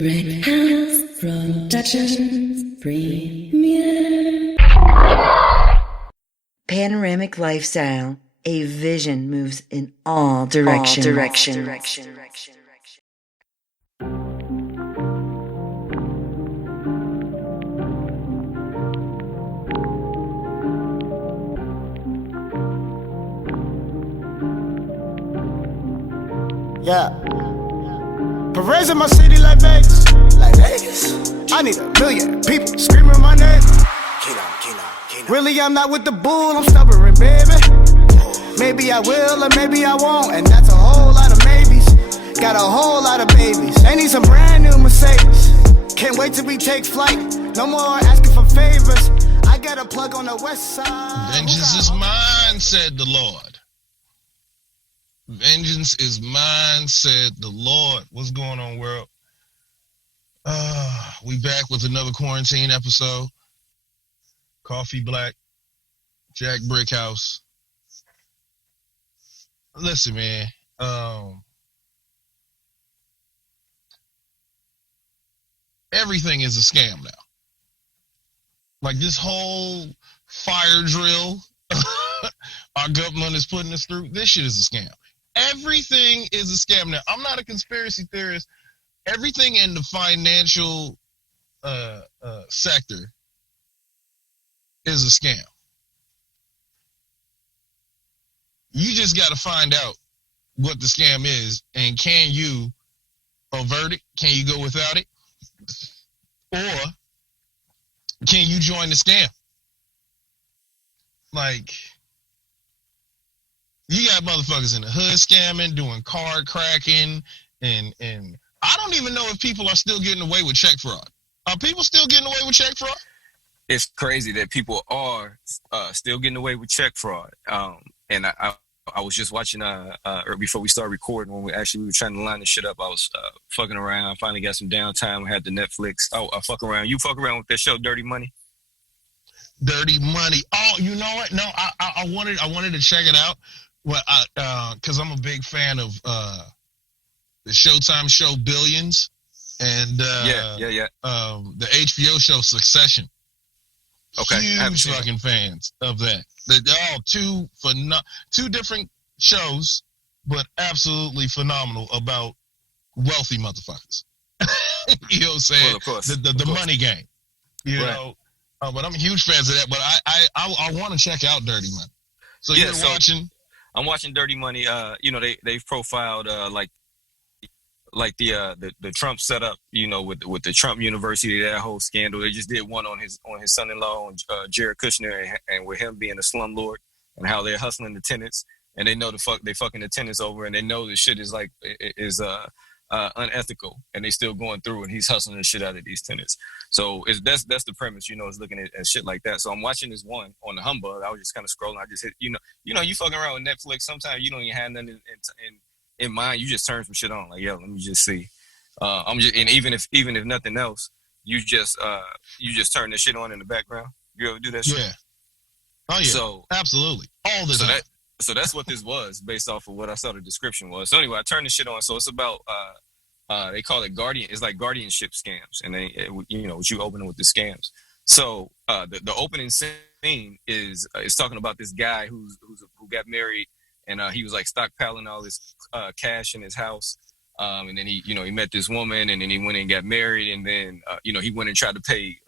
Brickhouse Productions Premiere. Panoramic lifestyle. A vision moves in all directions. Yeah. Perez in my city like Vegas. Like Vegas. I need 1 million people screaming my name. Really, I'm not with the bull, I'm stubborn, baby. Maybe I will or maybe I won't, and that's a whole lot of maybes. Got a whole lot of babies. They need some brand new Mercedes. Can't wait till we take flight. No more asking for favors. I got a plug on the west side. Vengeance is mine, said the Lord. Vengeance is mine, said the Lord. What's going on, world? We back with another quarantine episode. Koffe Black, Jack Brickhouse. Listen, man. Everything is a scam now. Like this whole fire drill our government is putting us through, this shit is a scam. Everything is a scam now. I'm not a conspiracy theorist. Everything in the financial sector is a scam. You just got to find out what the scam is, and can you avert it? Can you go without it? Or can you join the scam? Like, you got motherfuckers in the hood scamming, doing card cracking, and I don't even know if people are still getting away with check fraud. Are people still getting away with check fraud? It's crazy that people are still getting away with check fraud. And I was just watching or before we started recording, when we were trying to line this shit up. I was fucking around. Finally got some downtime. I had the Netflix. I fuck around. You fuck around with that show, Dirty Money? Dirty Money. Oh, you know what? No, I wanted to check it out. Well, because I'm a big fan of the Showtime show Billions and the HBO show Succession. Okay, huge fucking fans of that. They're all two different shows, but absolutely phenomenal about wealthy motherfuckers. You know what I'm saying? Well, of course. The money game. You know? But I'm huge fans of that. But I want to check out Dirty Money. So you're watching? I'm watching Dirty Money. They've profiled like the Trump setup, with the Trump University, that whole scandal. They just did one on his son-in-law, Jared Kushner, and with him being a slumlord, and how they're hustling the tenants, and they know they fucking the tenants over, and they know the shit is unethical, and they still going through, and he's hustling the shit out of these tenants. So that's the premise, is looking at shit like that. So I'm watching this one on the humbug. I was just kind of scrolling. I just hit, you fucking around with Netflix. Sometimes you don't even have nothing in mind. You just turn some shit on, like, yo, let me just see. And even if nothing else, you just turn this shit on in the background. You ever do that shit? Yeah. Oh yeah. So absolutely, all the time. So that's what this was, based off of what I saw the description was. So anyway, I turned this shit on. So it's about they call it It's like guardianship scams, and what you open with the scams. So the opening scene is talking about this guy who got married. And he was like stockpiling all this cash in his house. And then he met this woman, and then he went and got married. And then, he went and tried to pay,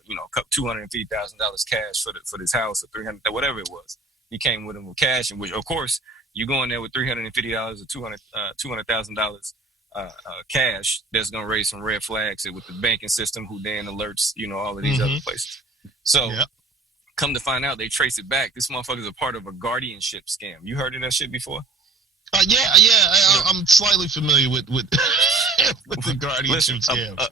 $250,000 cash for this house, or $300,000, whatever it was. He came with him with cash, and which, of course, you go in there with $350 or $200,000 cash. That's going to raise some red flags with the banking system, who then alerts, all of these other places. So. Yep. Come to find out, they trace it back. This motherfucker's a part of a guardianship scam. You heard of that shit before? I'm slightly familiar with the guardianship scam.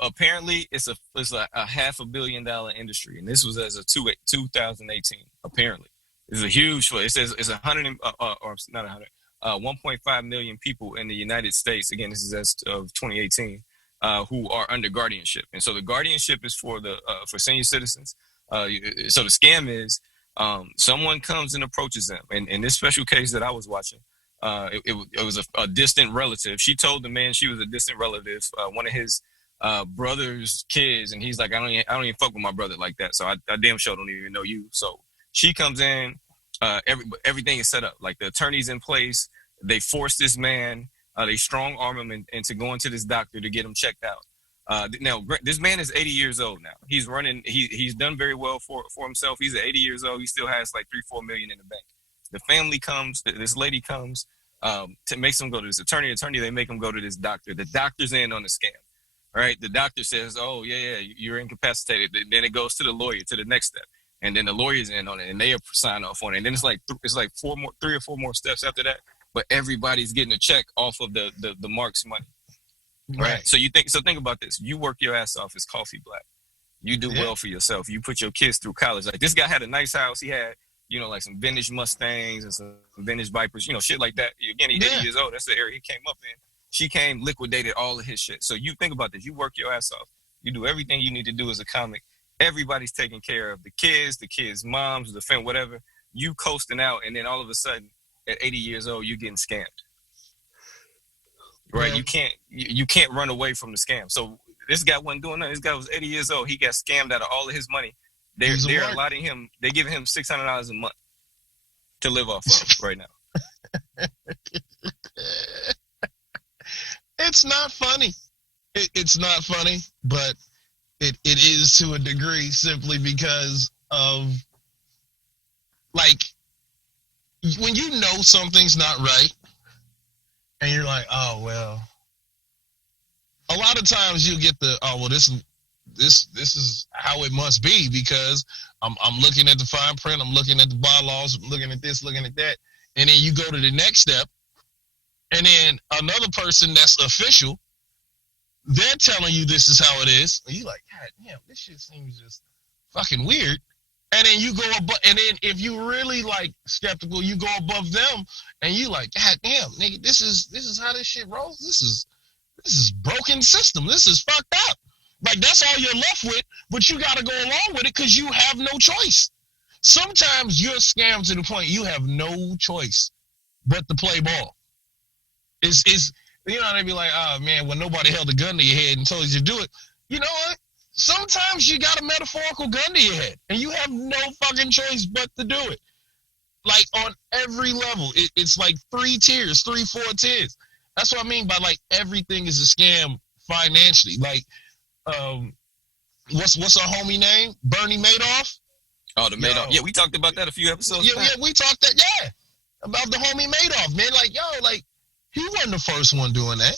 Apparently, it's a $500 million industry, and this was as of 2018. Apparently, it's a huge. It says it's 1.5 million people in the United States. Again, this is as of 2018, who are under guardianship, and so the guardianship is for for senior citizens. So the scam is someone comes and approaches them. And in this special case that I was watching, it was a distant relative. She told the man she was a distant relative. One of his brother's kids, and he's like, I don't even fuck with my brother like that. So I damn sure don't even know you. So she comes in, everything is set up. Like the attorney's in place. They force this man, they strong arm him into going to this doctor to get him checked out. Now, this man is 80 years old now. He's running. He's done very well for himself. He's 80 years old. He still has like 3-4 million in the bank. The family comes. This lady comes to make him go to this attorney. They make him go to this doctor. The doctor's in on the scam. Right? The doctor says, "Oh yeah, you're incapacitated." Then it goes to the lawyer to the next step, and then the lawyer's in on it, and they sign off on it. And then it's like 3 or 4 more steps after that. But everybody's getting a check off of the Mark's money. Right. So think about this. You work your ass off as Koffe Black. You do well for yourself. You put your kids through college. Like this guy had a nice house. He had, like some vintage Mustangs and some vintage Vipers, shit like that. Again, he's 80 years old. That's the area he came up in. She came, liquidated all of his shit. So you think about this. You work your ass off. You do everything you need to do as a comic. Everybody's taking care of the kids' moms, the family, whatever. You coasting out, and then all of a sudden, at 80 years old, you're getting scammed. Right? Yeah. You can't run away from the scam. So this guy wasn't doing that. This guy was 80 years old. He got scammed out of all of his money. They're allotting him. They're giving him $600 a month to live off of right now. It's not funny. It's not funny, but it is to a degree simply because of, like, when you know something's not right and you're like, oh, well, a lot of times you get this is how it must be because I'm looking at the fine print, I'm looking at the bylaws, I'm looking at this, looking at that, and then you go to the next step. And then another person that's official, they're telling you this is how it is. And you're like, God damn, this shit seems just fucking weird. And then you go above, and then if you really like skeptical, you go above them, and you like, God damn, nigga, this is how this shit rolls. This is broken system. This is fucked up. Like that's all you're left with, but you got to go along with it because you have no choice. Sometimes you're scammed to the point you have no choice but to play ball. Is they be like, oh man, when nobody held a gun to your head and told you to do it. You know what? Sometimes you got a metaphorical gun to your head and you have no fucking choice but to do it. Like on every level, it's like 4 tiers. That's what I mean by like everything is a scam financially. Like, what's our homie name? Bernie Madoff. Oh, the Madoff. Yeah, we talked about that a few episodes ago. Yeah, we talked about the homie Madoff, man. Like, he wasn't the first one doing that.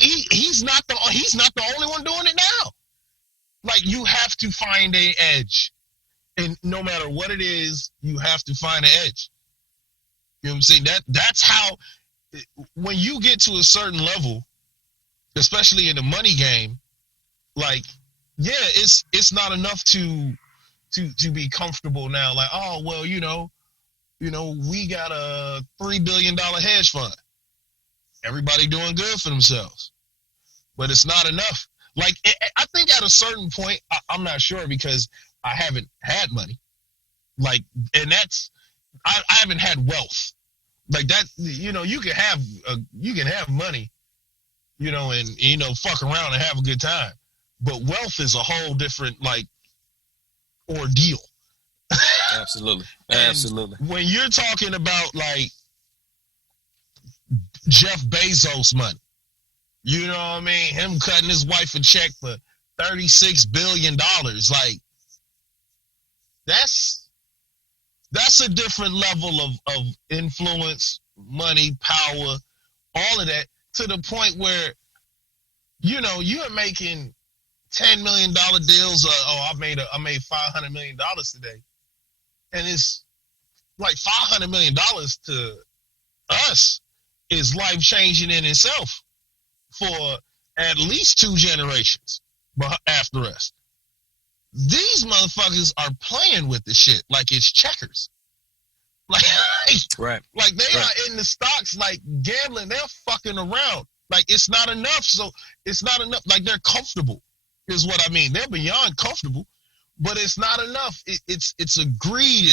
He's not the only one doing it now. Like you have to find an edge, and no matter what it is, you have to find an edge. You know what I'm saying? That's how. When you get to a certain level, especially in the money game, like it's not enough to be comfortable now. Like well, we got a $3 billion hedge fund. Everybody doing good for themselves. But it's not enough. Like, I think at a certain point, I'm not sure because I haven't had money. Like, and I haven't had wealth. Like that, you can have money, and, fuck around and have a good time. But wealth is a whole different, like, ordeal. Absolutely. When you're talking about like Jeff Bezos money, you know what I mean? Him cutting his wife a check for $36 billion, like that's a different level of influence, money, power, all of that, to the point where you're making $10 million deals. I made $500 million today. And it's like $500 million to us is life-changing in itself for at least 2 generations after us. These motherfuckers are playing with the shit like it's checkers. Like, right. Like they are in the stocks like gambling. They're fucking around. Like it's not enough. So it's not enough. Like they're comfortable is what I mean. They're beyond comfortable. But it's not enough. It's a greed.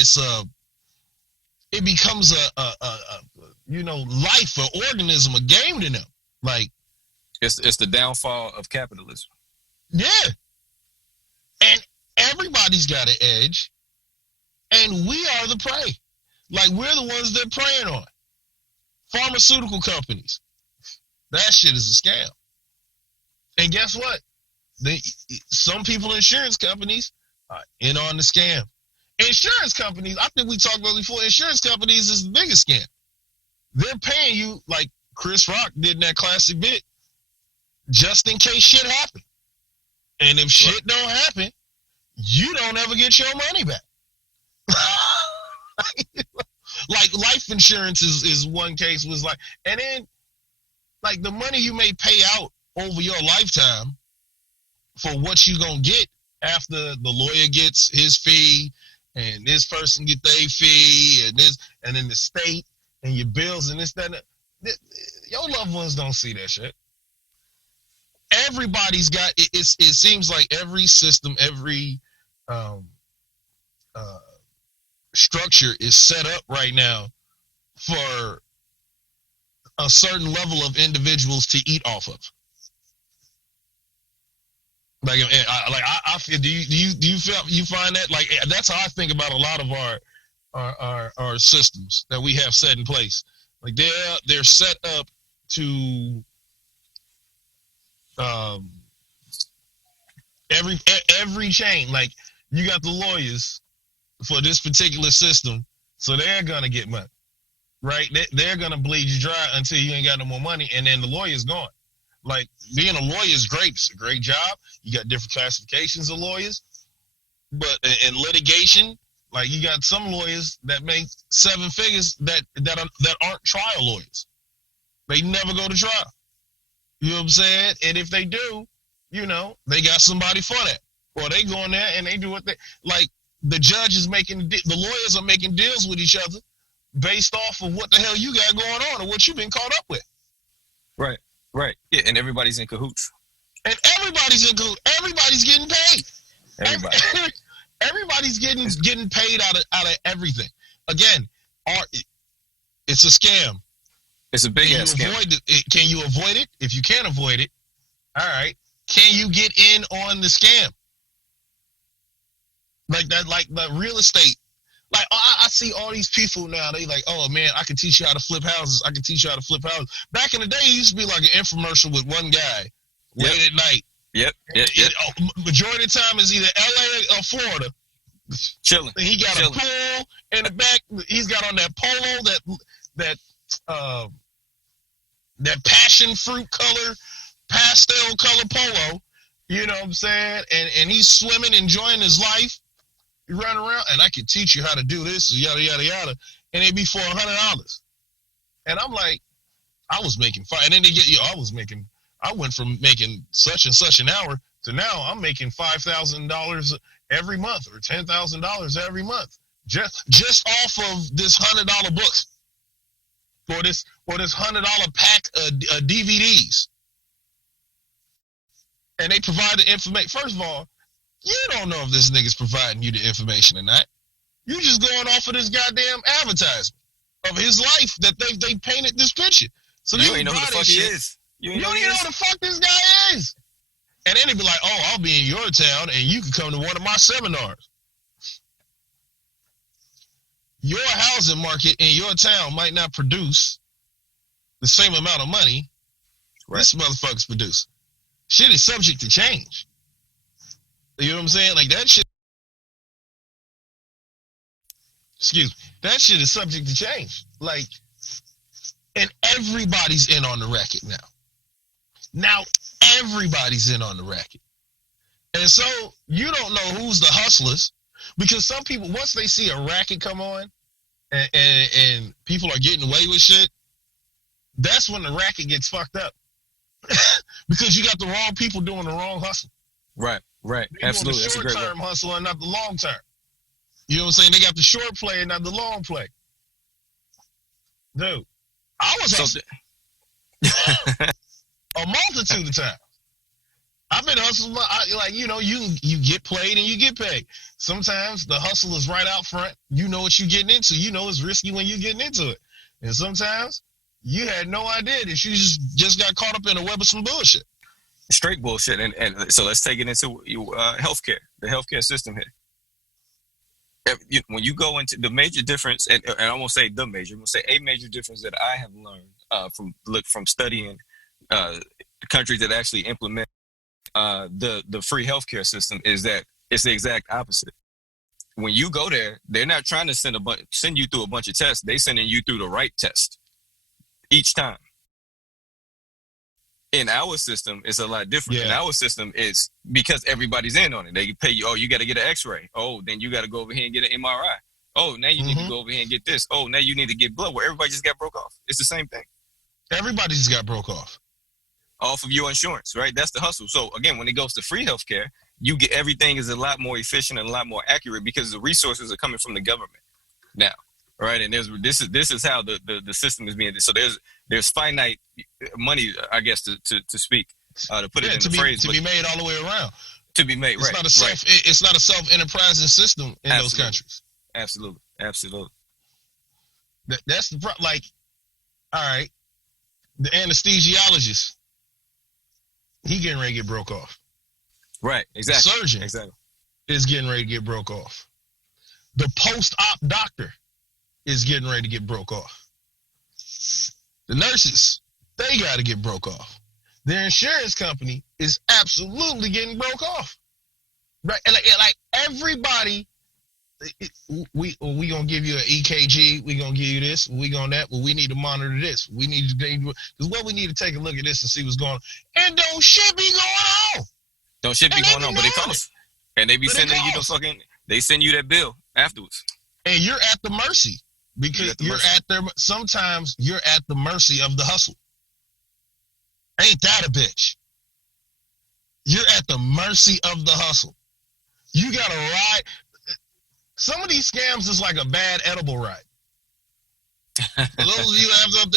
It becomes a life, an organism, a game to them. Like It's the downfall of capitalism. Yeah. And everybody's got an edge. And we are the prey. Like, we're the ones they're preying on. Pharmaceutical companies. That shit is a scam. And guess what? Some people, insurance companies, are in on the scam. Insurance companies, I think we talked about before, insurance companies is the biggest scam. They're paying you, like Chris Rock did in that classic bit, just in case shit happen. And if shit don't happen, you don't ever get your money back. Like life insurance is one case was like, and then like the money you may pay out over your lifetime for what you gonna get after the lawyer gets his fee and this person get their fee and this and then the state and your bills and this that and that. Your loved ones don't see that shit. Everybody's got it. It seems like every system, every structure is set up right now for a certain level of individuals to eat off of. Like, I feel. Do you find that? Like, that's how I think about a lot of our systems that we have set in place. Like, they're set up to every chain. Like, you got the lawyers for this particular system, so they're gonna get money, right? They're gonna bleed you dry until you ain't got no more money, and then the lawyer's gone. Like, being a lawyer is great. It's a great job. You got different classifications of lawyers, but in litigation, like, you got some lawyers that make 7 figures that aren't trial lawyers. They never go to trial. You know what I'm saying? And if they do, you know, they got somebody for that, or they go in there and they do what they like. The judge is the lawyers are making deals with each other based off of what the hell you got going on or what you've been caught up with. Right. Yeah, and everybody's in cahoots. And everybody's in cahoots. Everybody's getting paid. Everybody's getting paid out of everything. Again, it's a scam. It's a big ass scam. Can you avoid it? If you can't avoid it, all right. Can you get in on the scam? Like that, like the real estate. Like, I see all these people now, they like, oh man, I can teach you how to flip houses. I can teach you how to flip houses. Back in the day, it used to be like an infomercial with one guy late at night. Yep. Majority of the time is either LA or Florida. Chilling. He got a pool in the back. He's got on that polo, that passion fruit color, pastel color polo. You know what I'm saying? And he's swimming, enjoying his life. You run around, and I can teach you how to do this, yada, yada, yada. And it'd be for $100. And I'm like, I was making fine. And then they get, I went from making such and such an hour to now I'm making $5,000 every month or $10,000 every month. Just off of this $100 book or this $100 pack of DVDs. And they provide the information. First of all, you don't know if this nigga's providing you the information or not. You just going off of this goddamn advertisement of his life that they painted this picture. So you ain't know who the fuck he is. You don't even know who the fuck this guy is. And then they be like, oh, I'll be in your town and you can come to one of my seminars. Your housing market in your town might not produce the same amount of money this motherfucker's producing. Shit is subject to change. You know what I'm saying? Like, that shit. Excuse me. That shit is subject to change. Like, and everybody's in on the racket now. Now everybody's in on the racket. And so you don't know who's the hustlers, because some people, once they see a racket come on and people are getting away with shit, that's when the racket gets fucked up. Because you got the wrong people doing the wrong hustle. Right. Absolutely. That's a great short-term hustle and not the long-term. You know what I'm saying? They got the short play and not the long play. Dude, I was hustling a multitude of times. I've been hustling, you get played and you get paid. Sometimes the hustle is right out front. You know what you're getting into. You know it's risky when you're getting into it. And sometimes You had no idea that you just got caught up in a web of some bullshit. Straight bullshit. And so let's take it into healthcare, the healthcare system here. When you go into the major difference, and I won't say the major, I'm going to say a major difference that I have learned from studying countries that actually implement the free healthcare system is that it's the exact opposite. When you go there, they're not trying to send you through a bunch of tests. They're sending you through the right test each time. In our system, it's a lot different. Yeah. In our system, it's because everybody's in on it. They pay you, oh, you got to get an x-ray. Oh, then you got to go over here and get an MRI. Oh, now you need to go over here and get this. Oh, now you need to get blood. Where everybody just got broke off. It's the same thing. Everybody just got broke off of your insurance, right? That's the hustle. So again, when it goes to free healthcare, you get everything is a lot more efficient and a lot more accurate because the resources are coming from the government now, right? And this is how the system is being. So there's finite money, I guess, to speak, to put it in the phrase, to be made all the way around. To be made, right? It's not a self-enterprising system in those countries. Absolutely. That's the problem. Like, all right, the anesthesiologist, he getting ready to get broke off. Right, exactly. The surgeon is getting ready to get broke off. The post-op doctor is getting ready to get broke off. The nurses, they got to get broke off. Their insurance company is absolutely getting broke off. Right? And like everybody, we gonna give you an EKG, we gonna give you this, we gonna that, well, we need to monitor this. We need to because we need to take a look at this and see what's going on. And don't shit be going on. Don't shit be going on, but it costs. And they be sending you they send you that bill afterwards. And you're at the mercy because sometimes you're at the mercy of the hustle. Ain't that a bitch? You're at the mercy of the hustle. You gotta ride. Some of these scams is like a bad edible ride. For those of you out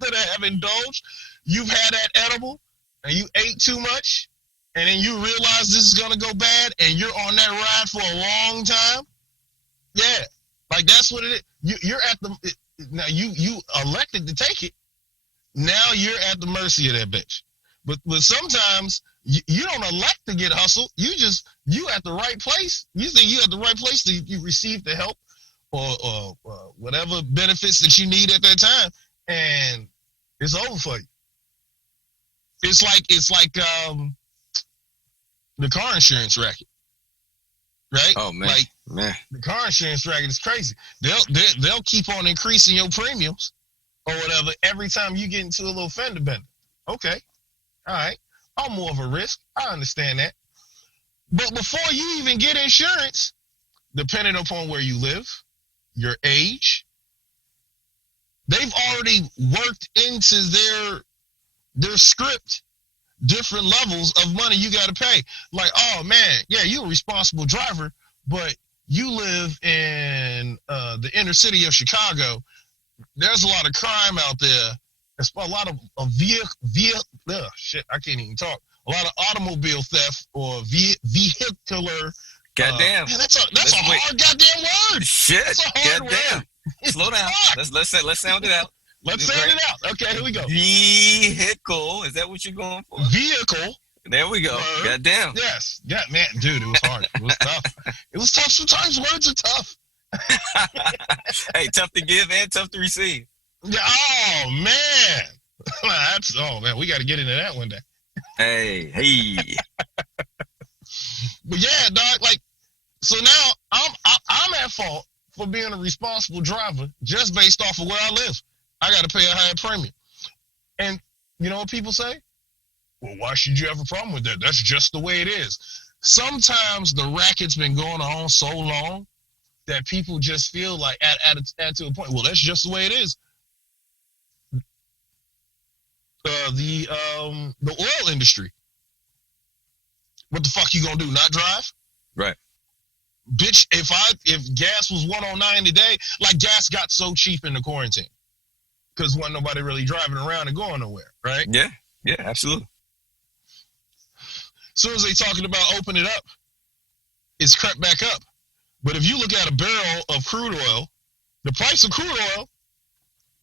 there that have indulged, you've had that edible and you ate too much, and then you realize this is gonna go bad, and you're on that ride for a long time. Yeah, like that's what it is. You're at the now. You elected to take it. Now you're at the mercy of that bitch. But sometimes you don't elect to get hustled. You at the right place. You think you at the right place you receive the help or whatever benefits that you need at that time, and it's over for you. It's like the car insurance racket, right? Oh man, the car insurance racket is crazy. They'll keep on increasing your premiums or whatever every time you get into a little fender bender. Okay, all right, I'm more of a risk. I understand that. But before you even get insurance, depending upon where you live, your age, they've already worked into their script different levels of money you got to pay. Like, oh man, yeah, you're a responsible driver, but you live in the inner city of Chicago. There's a lot of crime out there. There's a lot of I can't even talk. A lot of automobile theft or vehicular. Goddamn. That's a hard goddamn word. Shit. That's a hard goddamn. word. Slow down. Let's sound it out. Let's sound it out. Okay, here we go. Vehicle. Is that what you're going for? Vehicle. There we go. Goddamn. Yes. Yeah, man, dude, it was hard. It was tough. It was tough. Sometimes words are tough. Hey, tough to give and tough to receive. Yeah, oh man. We got to get into that one day. Hey. But yeah, dog, like, so now I'm at fault for being a responsible driver just based off of where I live. I got to pay a higher premium. And you know what people say? Well, why should you have a problem with that? That's just the way it is. Sometimes the racket's been going on so long that people just feel like at to a point, well, that's just the way it is. The oil industry. What the fuck you gonna do? Not drive? Right. Bitch, if gas was $1.09 today, like gas got so cheap in the quarantine because wasn't nobody really driving around and going nowhere, right? Yeah, absolutely. As soon as they talking about open it up, it's crept back up. But if you look at a barrel of crude oil, the price of crude oil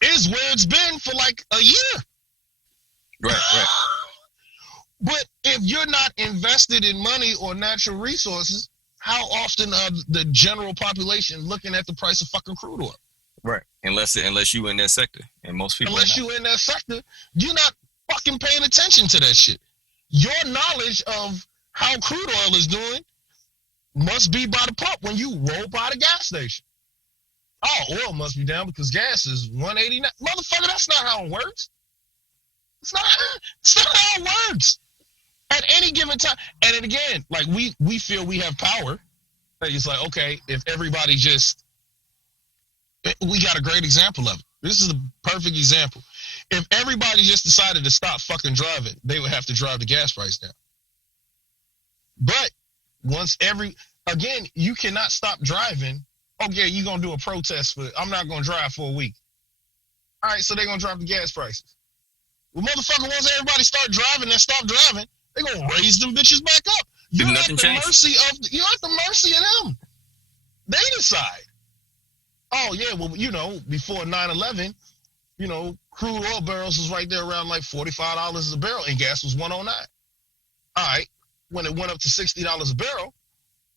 is where it's been for like a year. Right. But if you're not invested in money or natural resources, how often are the general population looking at the price of fucking crude oil? Right. Unless you in that sector, and most people. Unless you in that sector, you're not fucking paying attention to that shit. Your knowledge of how crude oil is doing must be by the pump when you roll by the gas station. Oh, oil must be down because gas is $1.89. Motherfucker, that's not how it works. It's not how it works. At any given time. And then again, like we feel we have power. It's like, okay, if everybody just, we got a great example of it. This is the perfect example. If everybody just decided to stop fucking driving, they would have to drive the gas price down. But again, you cannot stop driving. Okay, you're going to do a protest I'm not going to drive for a week. All right, so they're going to drop the gas prices. Well, motherfucker, once everybody start driving and stop driving, they're going to raise them bitches back up. You're at the mercy of them. They decide. Oh, yeah, well, before 9/11, crude oil barrels was right there around like $45 a barrel, and gas was $109. All right, when it went up to $60 a barrel,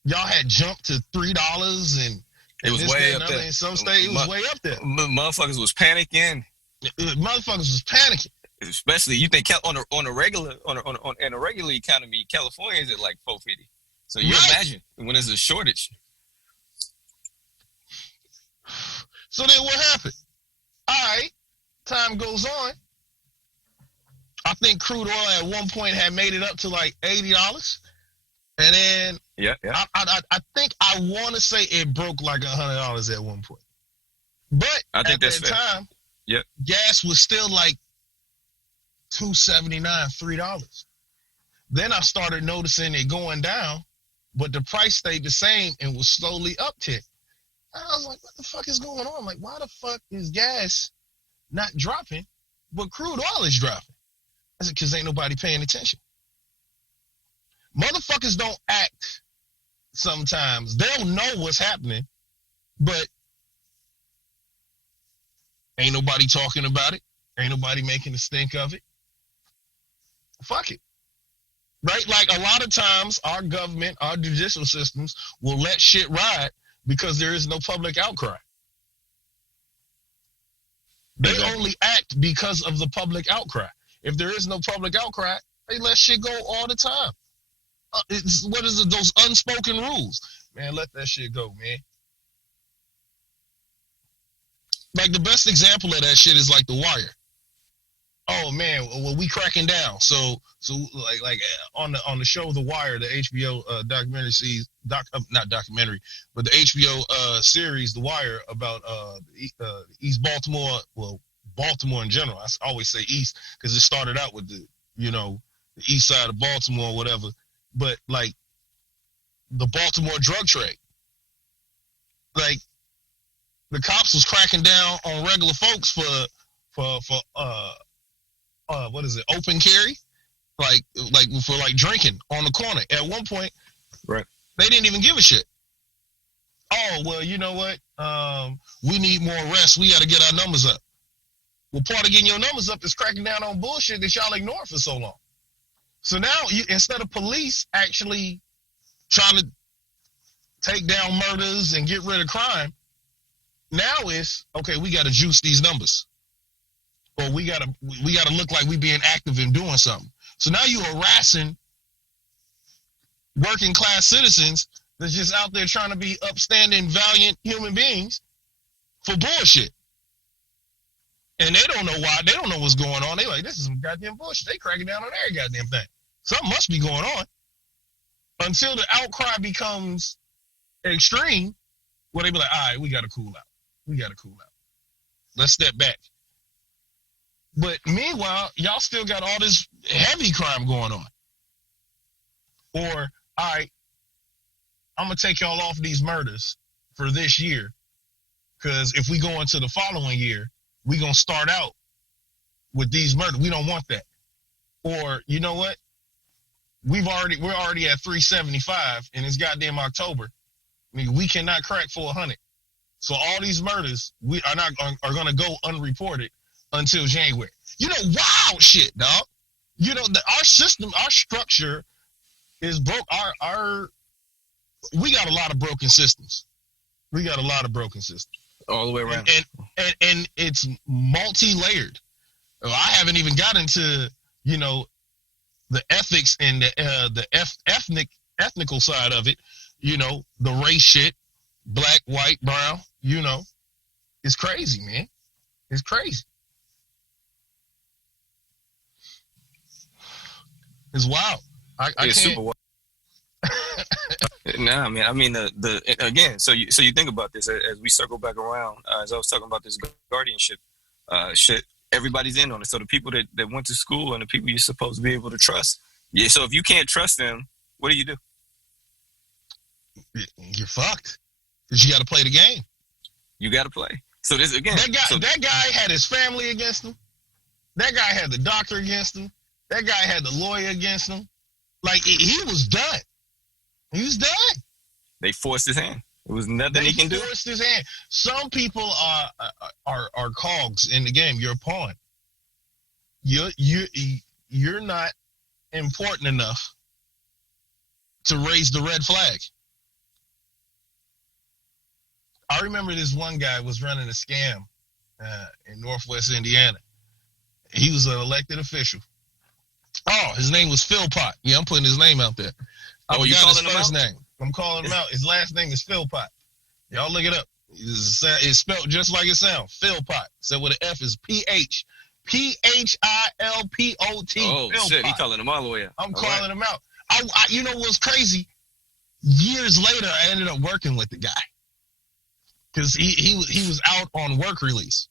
y'all had jumped to $3 and it was way up there. In some states, it was way up there. Motherfuckers was panicking. Especially, you think on a regular economy, California is at like $4.50. So you imagine when there's a shortage. So then what happened? All right, time goes on. I think crude oil at one point had made it up to like $80. And then I think I want to say it broke like $100 at one point. But I think at that time, gas was still like $2.79, $3. Then I started noticing it going down, but the price stayed the same and was slowly uptick. And I was like, what the fuck is going on? Like, why the fuck is gas not dropping, but crude oil is dropping? I said, because ain't nobody paying attention. Motherfuckers don't act sometimes. They'll know what's happening, but ain't nobody talking about it. Ain't nobody making a stink of it. Fuck it. Right? Like a lot of times our government, our judicial systems will let shit ride because there is no public outcry. They only act because of the public outcry. If there is no public outcry, they let shit go all the time. Those unspoken rules? Man, let that shit go, man. Like the best example of that shit is like The Wire. Oh man, well we cracking down. So like on the show The Wire, the HBO documentary series, not documentary, but the HBO series The Wire about East Baltimore, well Baltimore in general. I always say East because it started out with the east side of Baltimore or whatever. But like the Baltimore drug trade, like the cops was cracking down on regular folks for what is it, open carry, like for like drinking on the corner. At one point, right, they didn't even give a shit. Oh well, you know what? We need more arrests. We got to get our numbers up. Well, part of getting your numbers up is cracking down on bullshit that y'all ignored for so long. So now, instead of police actually trying to take down murders and get rid of crime, now it's, okay, we got to juice these numbers. Or we got to look like we being active and doing something. So now you're harassing working class citizens that's just out there trying to be upstanding, valiant human beings for bullshit. And they don't know why. They don't know what's going on. They like, this is some goddamn bullshit. They cracking down on every goddamn thing. Something must be going on. Until the outcry becomes extreme, where they be like, all right, we got to cool out. Let's step back. But meanwhile, y'all still got all this heavy crime going on. Or, all right, I'm going to take y'all off these murders for this year. Because if we go into the following year, we're going to start out with these murders. We don't want that. Or, you know what? We're already at 375 and it's goddamn October. I mean, we cannot crack 400. So all these murders are going to go unreported until January. You know, wild shit, dog. You know, our system, our structure is broke. We got a lot of broken systems. All the way around. And it's multi-layered. I haven't even got into, you know, the ethics and the ethnical side of it. You know, the race shit, black, white, brown, you know. It's crazy, man. It's crazy. It's wild. I can't. Super wild. Nah, man. I mean, the again. So you think about this as we circle back around. As I was talking about this guardianship shit, everybody's in on it. So the people that went to school and the people you're supposed to be able to trust. Yeah. So if you can't trust them, what do? You're fucked. Because you got to play the game. You got to play. So this again. That guy had his family against him. That guy had the doctor against him. That guy had the lawyer against him. Like, he was done. He was done. They forced his hand. It was nothing he can do. They forced his hand. Some people are cogs in the game. You're a pawn. You're not important enough to raise the red flag. I remember this one guy was running a scam in Northwest Indiana. He was an elected official. Oh, his name was Philpott. Yeah, I'm putting his name out there. Oh, you calling him out? Name. I'm calling him out. His last name is Philpott. Y'all look it up. It's spelled just like it sounds. Philpott. So with an F is Philpot. Oh, Philpott. Shit, he calling him all the way out. I'm calling him out. You know what's crazy? Years later, I ended up working with the guy. Because he was out on work release.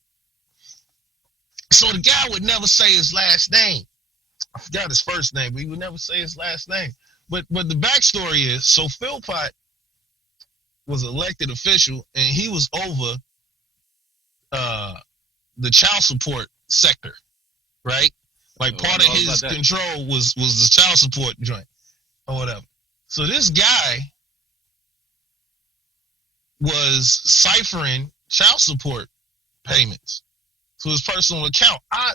So the guy would never say his last name. I forgot his first name, but he would never say his last name. But the backstory is, so Philpott was an elected official, and he was over the child support sector, right? Like part of his control was the child support joint or whatever. So this guy was ciphering child support payments to his personal account. I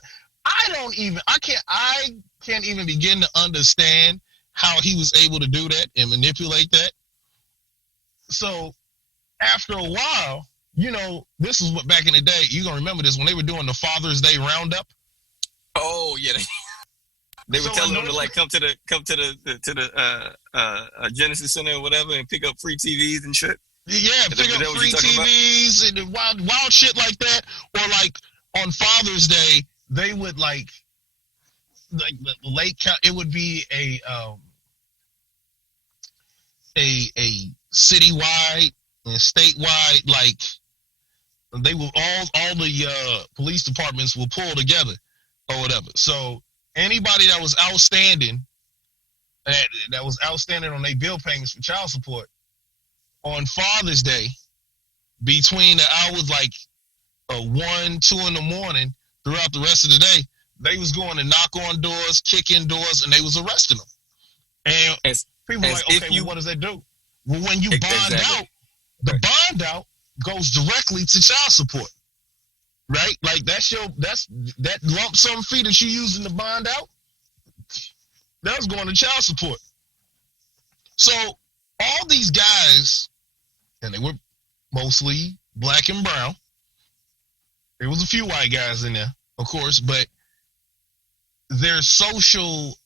can't even begin to understand how he was able to do that and manipulate that. So after a while, you know, this is what back in the day, you're going to remember this, when they were doing the Father's Day Roundup. Oh, yeah. They were telling them to like come to the Genesis Center or whatever and pick up free TVs and shit. Yeah, pick up free TVs and wild shit like that. Or like on Father's Day, they would like the late count. It would be a citywide and statewide, like they will all the police departments will pull together or whatever. So anybody that was outstanding on their bill payments for child support on Father's Day, between the hours like 1, 2 in the morning throughout the rest of the day, they was going to knock on doors, kick in doors, and they was arresting them. And people were like, okay, what does that do? Well, when you bond out, the bond out goes directly to child support, right? Like that lump sum fee that you using to bond out, that was going to child support. So all these guys, and they were mostly black and brown. There was a few white guys in there, of course, but their social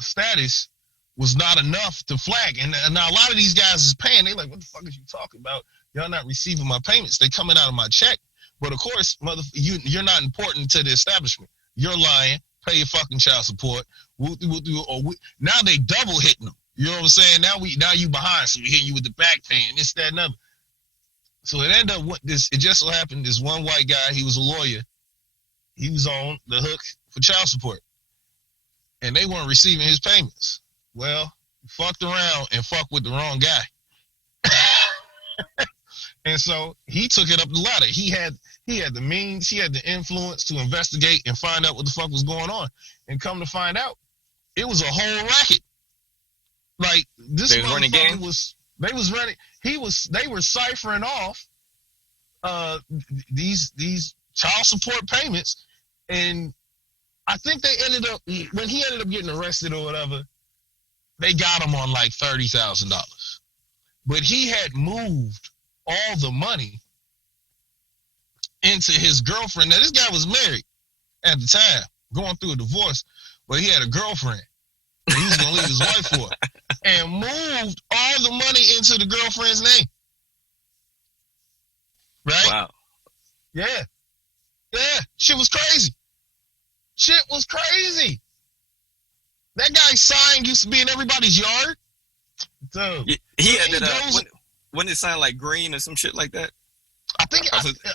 status was not enough to flag. And now a lot of these guys is paying. They like, what the fuck is you talking about? Y'all not receiving my payments. They coming out of my check. But of course, you're not important to the establishment. You're lying. Pay your fucking child support. Now they double hitting them. You know what I'm saying? Now you behind, so we hitting you with the back paying, this, that, and other. So it ended up it just so happened this one white guy, he was a lawyer. He was on the hook for child support. And they weren't receiving his payments. Well, fucked around and fucked with the wrong guy. And so he took it up the ladder. He had the means, he had the influence to investigate and find out what the fuck was going on. And come to find out, it was a whole racket. Like this motherfucker they were ciphering off these child support payments, and I think they ended up, when he ended up getting arrested or whatever, they got him on like $30,000. But he had moved all the money into his girlfriend. Now, this guy was married at the time, going through a divorce, but he had a girlfriend that he was going to leave his wife for, and moved all the money into the girlfriend's name. Right? Wow. Yeah. Yeah. Shit was crazy. Shit was crazy. That guy's sign used to be in everybody's yard. So he ended up, wouldn't it sound like green or some shit like that? I think it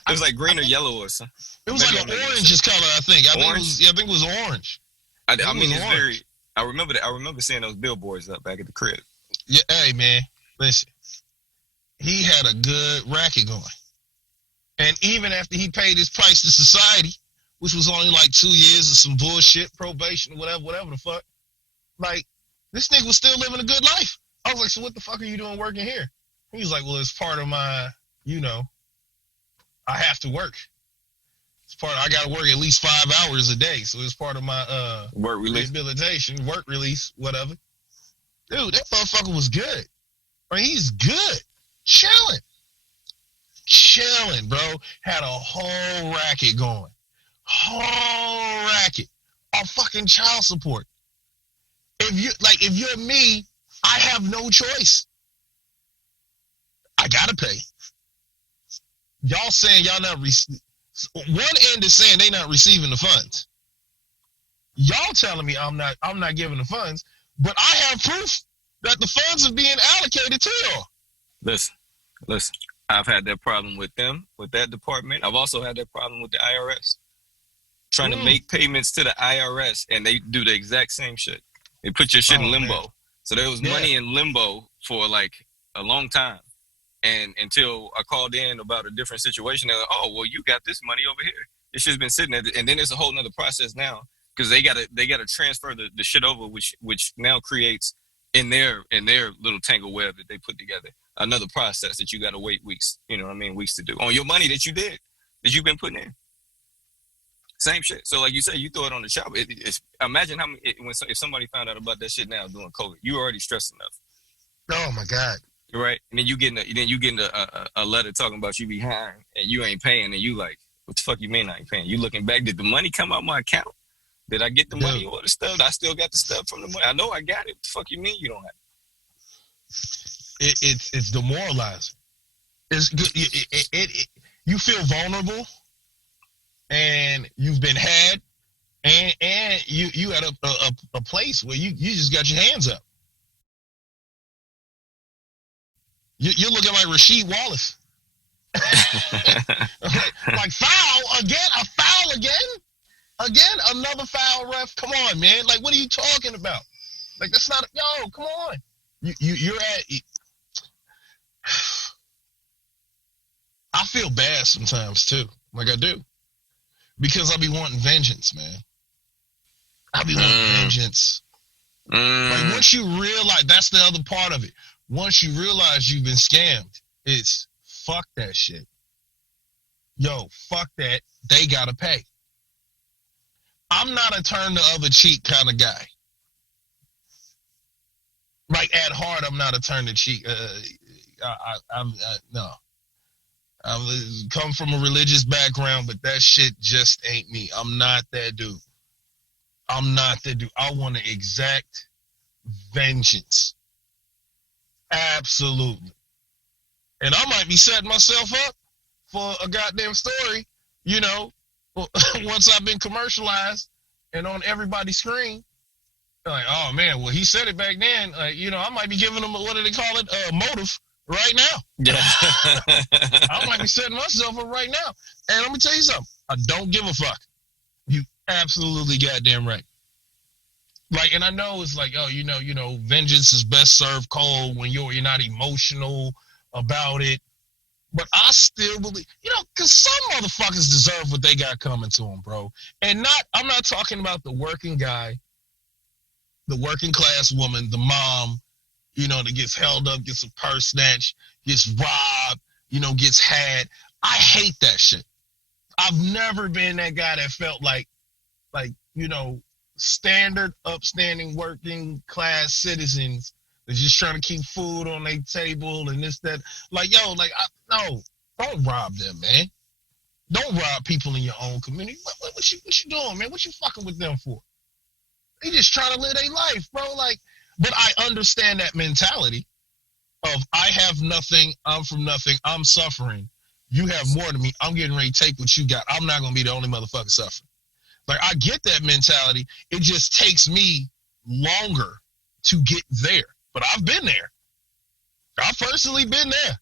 was like green or yellow or something. It was like an orange color, I think. I think it was orange. I mean, it's orange. Very. I remember seeing those billboards up back at the crib. Yeah, hey man, listen. He had a good racket going, and even after he paid his price to society, which was only like 2 years of some bullshit, probation, whatever the fuck, like this nigga was still living a good life. I was like, so what the fuck are you doing working here? He was like, well, it's part of my, I have to work. I got to work at least 5 hours a day, so it's part of my work release, rehabilitation, work release, whatever. Dude, that motherfucker was good. I mean, he's good, chilling, bro. Had a whole racket going, on fucking child support. If you're me, I have no choice. I gotta pay. Y'all saying y'all not one end is saying they not receiving the funds. Y'all telling me I'm not giving the funds, but I have proof that the funds are being allocated to y'all. Listen. I've had that problem with them, with that department. I've also had that problem with the IRS. Trying to make payments to the IRS, and they do the exact same shit. They put your shit in limbo. Man. So there was money in limbo for like a long time. And until I called in about a different situation, they're like, oh, well, you got this money over here. This shit's been sitting there. And then there's a whole nother process now because they gotta transfer the shit over, which now creates in their little tangle web that they put together another process that you gotta wait weeks, weeks to do on your money that you've been putting in. Same shit. So like you say, you throw it on the shop. Imagine how if somebody found out about that shit now during COVID, you already stressed enough. Oh my God. Right, and then you getting a letter talking about you behind and you ain't paying, and you like, what the fuck you mean I ain't paying? You looking back, did the money come out my account? Did I get the money or the stuff? I still got the stuff from the money. I know I got it. What the fuck you mean you don't have it? It's demoralizing. It's good. You feel vulnerable, and you've been had, and you at a place where you just got your hands up. You're looking like Rasheed Wallace. like foul again, a foul again, another foul, ref. Come on, man. Like, what are you talking about? Like, that's not. Yo, come on. You're at. I feel bad sometimes too, like I do, because I be wanting vengeance, man. I be wanting vengeance. Like once you realize, that's the other part of it. Once you realize you've been scammed, it's fuck that shit. Yo, fuck that. They gotta pay. I'm not a turn the other cheek kind of guy. Like at heart, I'm not a turn the cheek. No. I come from a religious background, but that shit just ain't me. I'm not that dude. I want to exact vengeance. Absolutely. And I might be setting myself up for a goddamn story, once I've been commercialized and on everybody's screen. Like, oh man, well, he said it back then. I might be giving him, what do they call it? Motive right now. Yeah. I might be setting myself up right now. And let me tell you something. I don't give a fuck. You absolutely goddamn right. Like, and I know it's like, oh, vengeance is best served cold when you're not emotional about it. But I still believe, because some motherfuckers deserve what they got coming to them, bro. And I'm not talking about the working guy, the working class woman, the mom, that gets held up, gets a purse snatched, gets robbed, gets had. I hate that shit. I've never been that guy that felt like, you know, standard, upstanding, working class citizens that's just trying to keep food on their table and this, that. Like, yo, like, no, don't rob them, man. Don't rob people in your own community. What you doing, man? What you fucking with them for? They just trying to live their life, bro. Like, but I understand that mentality of I have nothing, I'm from nothing, I'm suffering. You have more than me. I'm getting ready to take what you got. I'm not going to be the only motherfucker suffering. Like, I get that mentality. It just takes me longer to get there. But I've been there. I've personally been there.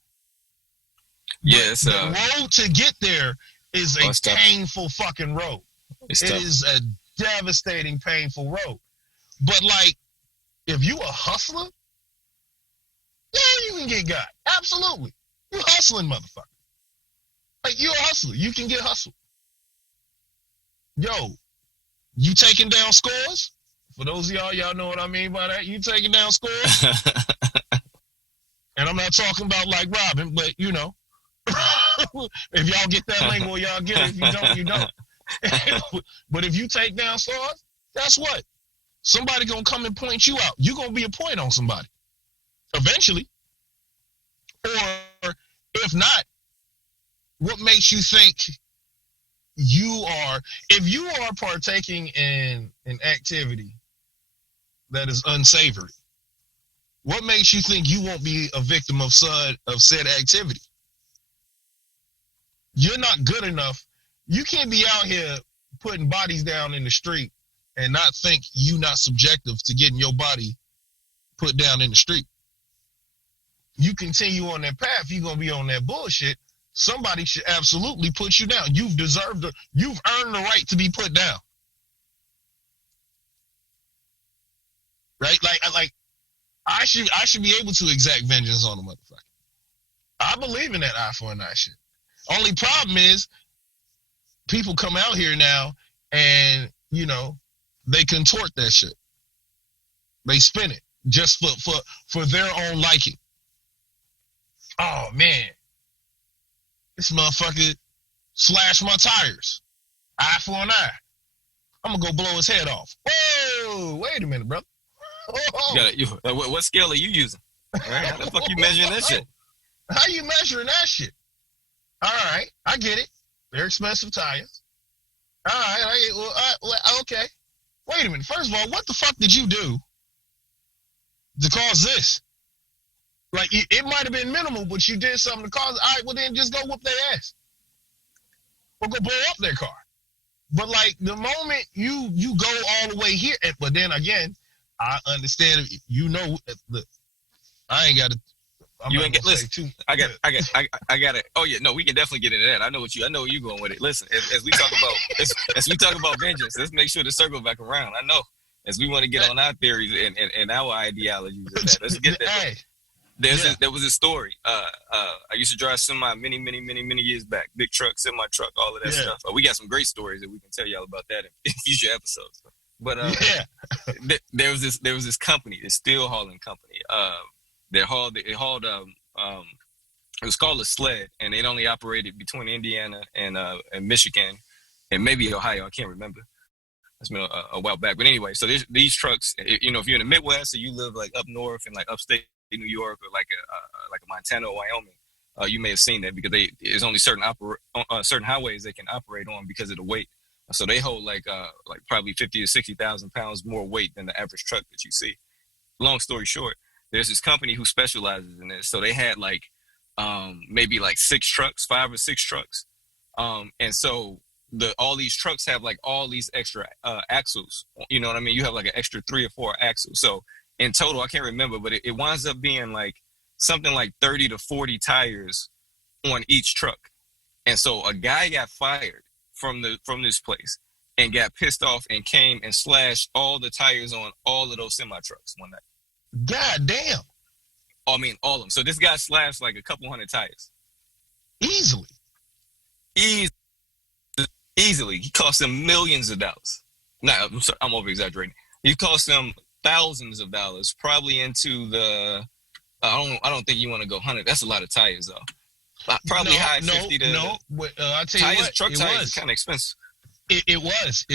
Yes. The road to get there is a painful fucking road. It is a devastating, painful road. But, like, if you a hustler, yeah, you can get got. Absolutely. You hustling, motherfucker. Like, you're a hustler. You can get hustled. Yo, you taking down scores? For those of y'all know what I mean by that. You taking down scores? And I'm not talking about like robbing, but you know. If y'all get that lingo, y'all get it. If you don't, you don't. But if you take down scores, guess what? Somebody gonna come and point you out. You're gonna be a point on somebody. Eventually. Or if not, what makes you think you are, if you are partaking in an activity that is unsavory, what makes you think you won't be a victim of said activity? You're not good enough. You can't be out here putting bodies down in the street and not think you not subjective to getting your body put down in the street. You continue on that path, you're going to be on that bullshit. Somebody should absolutely put you down. You've earned the right to be put down. Right? Like I should be able to exact vengeance on a motherfucker. I believe in that eye for an eye shit. Only problem is people come out here now and, you know, they contort that shit. They spin it just for their own liking. Oh man. This motherfucker slashed my tires. Eye for an eye. I'm gonna go blow his head off. Whoa, wait a minute, brother. What scale are you using? Right? How the fuck you measuring that shit? How you measuring that shit? All right, I get it. They're expensive tires. All right, okay. Wait a minute. First of all, what the fuck did you do to cause this? Like, it might have been minimal, but you did something to cause it. All right, well, then just go whoop their ass. Or go blow up their car. But, like, the moment you go all the way here, but then again, I understand, you know, look, I ain't got to, you ain't get, listen, I got it. Oh, yeah, no, we can definitely get into that. I know where you're going with it. Listen, as we talk about vengeance, let's make sure to circle back around. I know, as we want to get on our theories and our ideologies of that. Let's get that. There was a story. I used to drive semi many years back. Big truck, semi truck, all of that stuff. We got some great stories that we can tell y'all about that in future episodes. But there was this company, this steel hauling company. It was called a sled, and it only operated between Indiana and Michigan and maybe Ohio. I can't remember. It's been a while back. But anyway, so these trucks, you know, if you're in the Midwest or you live like up north and like upstate New York or like a Montana or Wyoming, you may have seen that because there's only certain highways they can operate on because of the weight. So they hold like probably 50 to 60,000 pounds more weight than the average truck that you see. Long story short, there's this company who specializes in this. So they had like maybe like 5 or 6 trucks, and so all these trucks have like all these extra axles. You know what I mean? You have like an extra 3 or 4 axles. So in total, I can't remember, but it winds up being like something like 30 to 40 tires on each truck. And so a guy got fired from this place and got pissed off and came and slashed all the tires on all of those semi trucks one night. God damn. I mean, all of them. So this guy slashed like a couple hundred tires. Easily. He cost him millions of dollars. No, I'm sorry, I'm over exaggerating. He cost him thousands of dollars, probably into the. I don't think you want to go 100. That's a lot of tires, though. Probably high 50 to no. I tell you what, truck it tires was kind of expensive. It was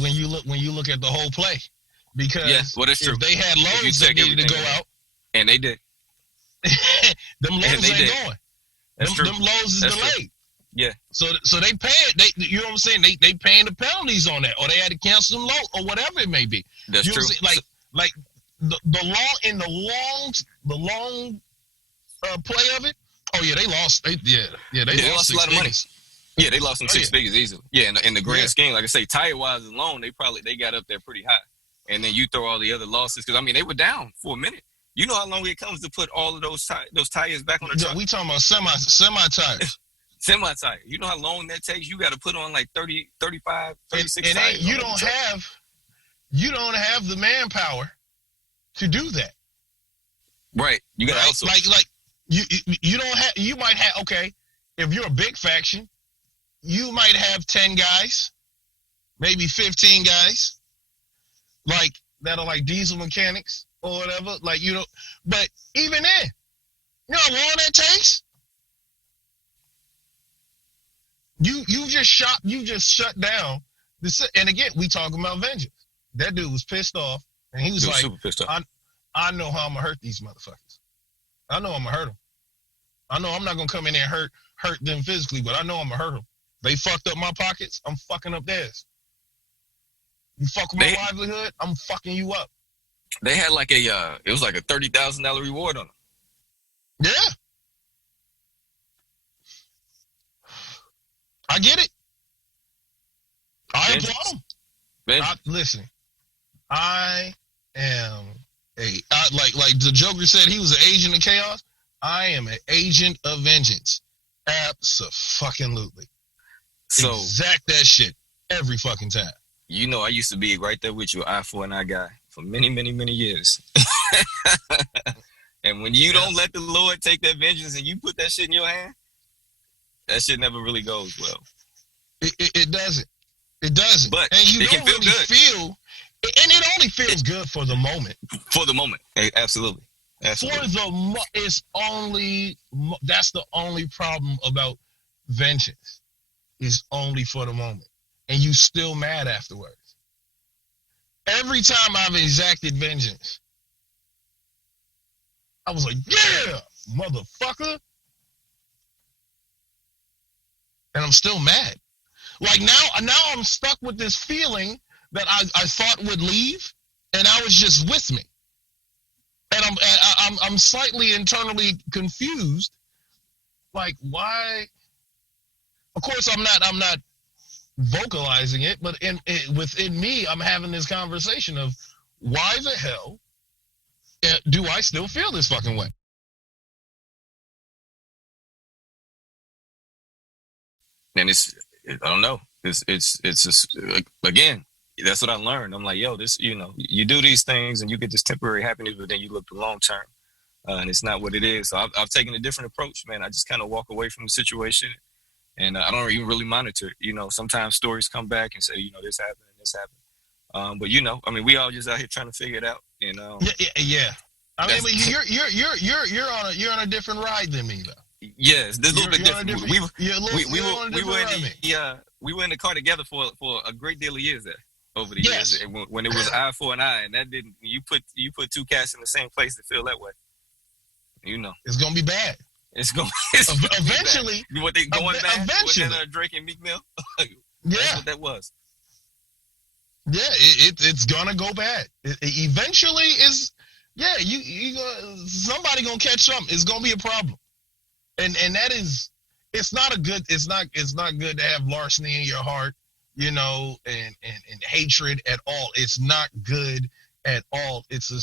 when you look at the whole play, because well, that's true. If they had loads that needed to go out, and they did, them loads ain't going. That's true. Them loads is delayed. True. Yeah. So they paying. You know what I'm saying? They paying the penalties on that, or they had to cancel them load, or whatever it may be. That's you know true. Like the long play of it. Oh yeah, they lost. They lost a lot of money. Yeah, they lost some six figures easily. Yeah, in the grand scheme, like I say, tire wise alone, they got up there pretty high. And then you throw all the other losses, because I mean they were down for a minute. You know how long it comes to put all of those tires back on the truck? We talking about semi tires. Semi tire. You know how long that takes? You got to put on like 30, 35, 36 tires. You don't have the manpower to do that. Right. You got to also you don't have. You might have. Okay, if you're a big faction, you might have 10 guys, maybe 15 guys, like that are like diesel mechanics or whatever. Like but even then, you know how long that takes. You just shut down this. And again, we talking about vengeance. That dude was pissed off, and he was like, super pissed off. I know how I'm gonna hurt these motherfuckers. I know I'm gonna hurt them. I know I'm not gonna come in there and hurt them physically, but I know I'm gonna hurt them. They fucked up my pockets. I'm fucking up theirs. You fuck with my livelihood, I'm fucking you up. They had like it was like a $30,000 reward on them. Yeah. I get it. I applaud them. Listen, I am like the Joker said, he was an agent of chaos. I am an agent of vengeance. Abso-fucking-lutely. So exact that shit every fucking time. You know, I used to be right there with you, eye for an eye guy, for many, many, many years. And when you don't let the Lord take that vengeance and you put that shit in your hand, that shit never really goes well. It doesn't. It doesn't. But and you it don't can feel really and it only feels good for the moment. For the moment. Absolutely. Absolutely. That's the only problem about vengeance. Is only for the moment. And you still mad afterwards. Every time I've exacted vengeance, I was like, yeah, motherfucker. And I'm still mad. Like now I'm stuck with this feeling that I thought would leave, and now it's just with me. And I'm slightly internally confused. Like, why? Of course, I'm not vocalizing it, but within me, I'm having this conversation of why the hell do I still feel this fucking way? And I don't know. It's just, again, that's what I learned. I'm like, yo, this, you do these things and you get this temporary happiness, but then you look the long term, and it's not what it is. So I've taken a different approach, man. I just kind of walk away from the situation, and I don't even really monitor it. Sometimes stories come back and say, this happened and this happened. But I mean, we all just out here trying to figure it out. Yeah. I mean, you're on a different ride than me, though. Yeah, it's a little bit different. We were in the car together for a great deal of years there over the years. When it was eye for an eye, and that didn't. You put two cats in the same place to feel that way. It's gonna be bad. It's eventually. What they going back? Eventually, was that Drake and Meek Mill? Yeah, that's what that was. Yeah, it's gonna go bad. Eventually, somebody gonna catch something. It's gonna be a problem. And that is, it's not good to have larceny in your heart, and hatred at all. It's not good at all. It's a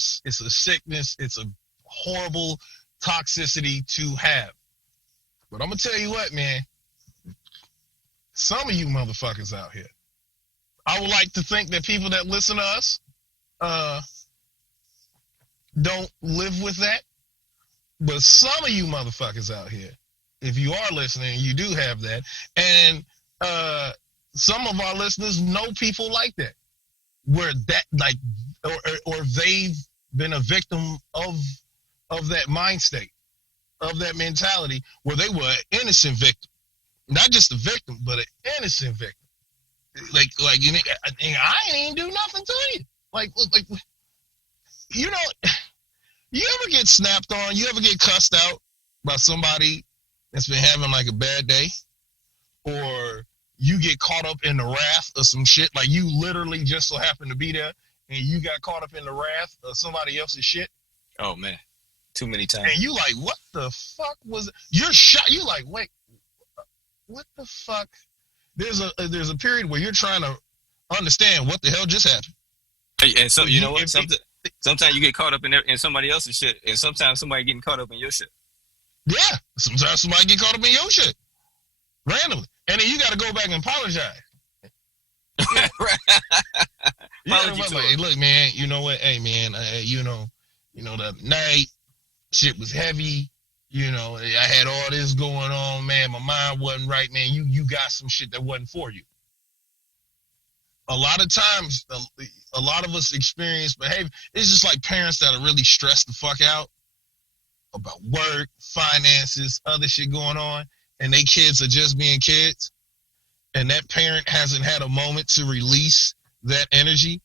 sickness. It's a horrible toxicity to have. But I'm gonna tell you what, man. Some of you motherfuckers out here, I would like to think that people that listen to us don't live with that. But some of you motherfuckers out here, if you are listening, you do have that. And some of our listeners know people like that, where that, like, or they've been a victim of that mind state. of that mentality where they were an innocent victim, not just a victim, but an innocent victim. Like you know, I ain't even do nothing to you. Like you know, you ever get snapped on? You ever get cussed out by somebody that's been having like a bad day, or you get caught up in the wrath of some shit? Like you literally just so happen to be there, and you got caught up in the wrath of somebody else's shit. Oh man, too many times. And you like, what the fuck was it? You're shocked. You like, wait, what the fuck? There's a period where you're trying to understand what the hell just happened. And so you know what? Sometimes you get caught up in somebody else's shit, and sometimes somebody getting caught up in your shit. Yeah, sometimes somebody get caught up in your shit randomly, and then you got to go back and apologize. Hey, look, man. You know what? Hey, man. You know the night shit was heavy. You know, I had all this going on, man. My mind wasn't right, man. You got some shit that wasn't for you. A lot of times, a lot of us experience behavior. It's just like parents that are really stressed the fuck out about work, finances, other shit going on, and they kids are just being kids. And that parent hasn't had a moment to release that energy.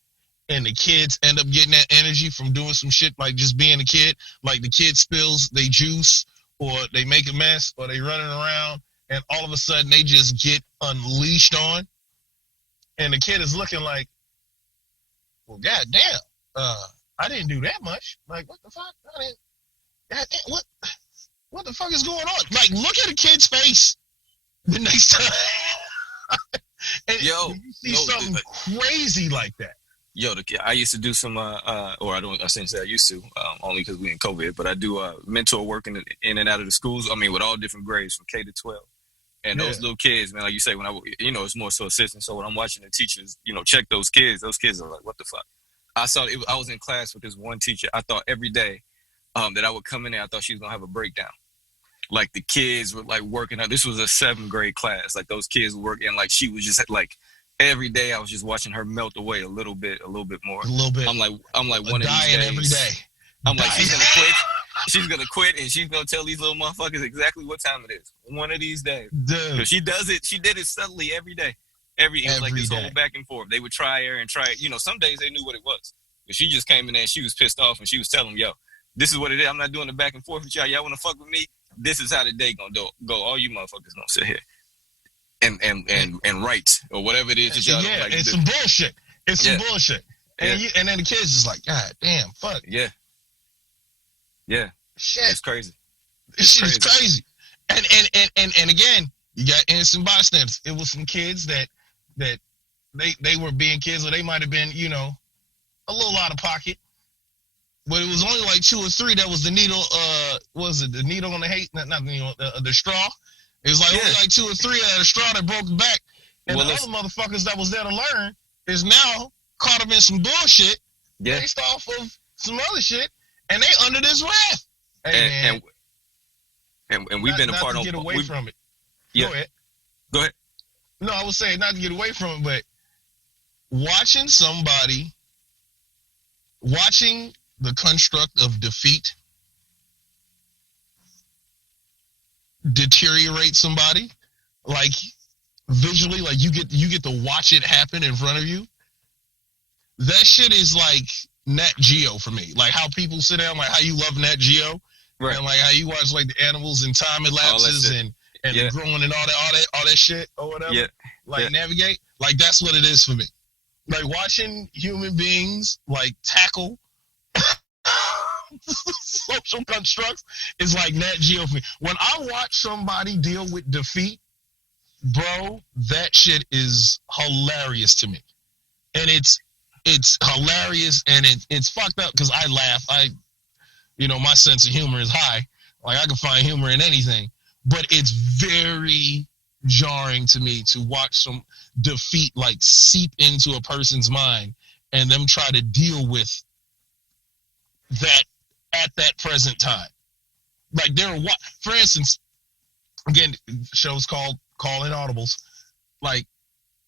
And the kids end up getting that energy from doing some shit like just being a kid. Like the kid spills they juice, or they make a mess, or they running around, and all of a sudden they just get unleashed on. And the kid is looking like, well, goddamn, I didn't do that much. Like, what the fuck? What the fuck is going on? Like, look at a kid's face the next time. And you see something crazy like that. I used to do some, or I shouldn't say I used to, only because we in COVID, but I do mentor work in and out of the schools. I mean, with all different grades from K to 12. And those little kids, man, like you say, when it's more so assistant. So when I'm watching the teachers, check those kids are like, what the fuck? I was in class with this one teacher. I thought every day that I would come in there, I thought she was going to have a breakdown. Like the kids were like working out. This was a 7th grade class. Like those kids were working, like she was just like, every day I was just watching her melt away a little bit more. A little bit. I'm like one of these days. Every day. I'm like, she's gonna quit. She's gonna quit, and she's gonna tell these little motherfuckers exactly what time it is. One of these days. Dude. She does it. She did it subtly every day. It was like this whole back and forth. They would try her and try it. Some days they knew what it was. But she just came in there and she was pissed off, and she was telling them, yo, this is what it is. I'm not doing the back and forth with y'all. Y'all want to fuck with me? This is how the day gonna go. All you motherfuckers gonna sit here and write or whatever it is that y'all don't like to do. It's some bullshit. It's some bullshit. And then the kids just like, God damn, fuck. Yeah. Shit. It's crazy. This shit is crazy. And again, you got innocent bystanders. It was some kids that they were being kids, or they might have been, a little out of pocket. But it was only like 2 or 3 that was the needle, the needle on the not the needle, the straw. It was like only like 2 or 3 out of the straw that broke the back. And the other motherfuckers that was there to learn is now caught up in some bullshit based off of some other shit, and they under this wrath. Hey, and we've been a part of get away from it. Yeah. Go ahead. No, I was saying not to get away from it, but watching the construct of defeat deteriorate somebody, like visually, like you get to watch it happen in front of you. That shit is like Nat Geo for me. Like how people sit down, like how you love Nat Geo, right? And like how you watch like the animals and time elapses and growing and all that shit or whatever. Yeah. Like navigate. Like that's what it is for me. Like watching human beings like tackle social constructs is like Nat Geo for me. When I watch somebody deal with defeat, bro, that shit is hilarious to me. And it's hilarious and it's fucked up because I laugh. My sense of humor is high. Like I can find humor in anything. But it's very jarring to me to watch some defeat like seep into a person's mind and them try to deal with that at that present time. Like for instance, again, shows called Call in Audibles. Like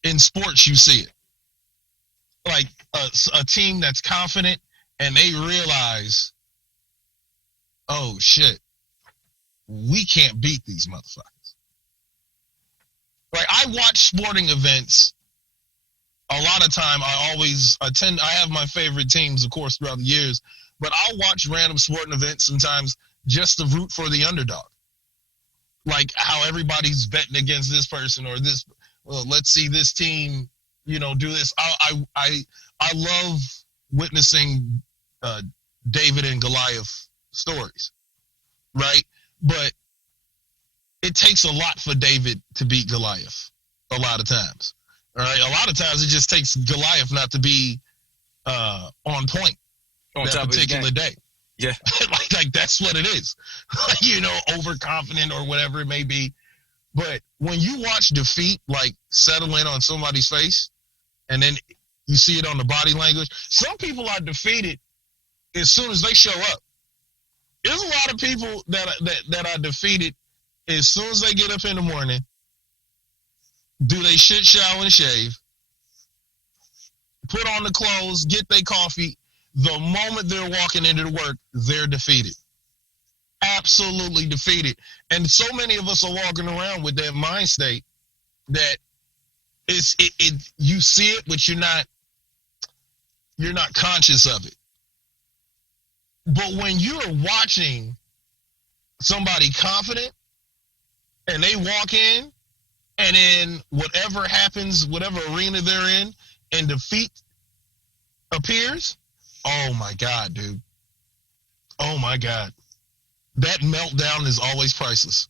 in sports, you see it. Like a team that's confident and they realize, oh shit, we can't beat these motherfuckers. Like, I watch sporting events. A lot of time, I have my favorite teams, of course, throughout the years, but I'll watch random sporting events sometimes just to root for the underdog. Like how everybody's betting against this person or this, well, let's see this team, do this. I love witnessing David and Goliath stories, right? But it takes a lot for David to beat Goliath a lot of times. All right, a lot of times it just takes Goliath not to be on point on that particular day. Yeah, like that's what it is. Overconfident or whatever it may be. But when you watch defeat like settle in on somebody's face, and then you see it on the body language, some people are defeated as soon as they show up. There's a lot of people that are defeated as soon as they get up in the morning. Do they shit, shower, and shave, put on the clothes, get their coffee. The moment they're walking into work, they're defeated. Absolutely defeated. And so many of us are walking around with that mind state that you see it, but you're not conscious of it. But when you're watching somebody confident and they walk in, and then whatever happens, whatever arena they're in, and defeat appears, oh my God, dude. Oh my God. That meltdown is always priceless.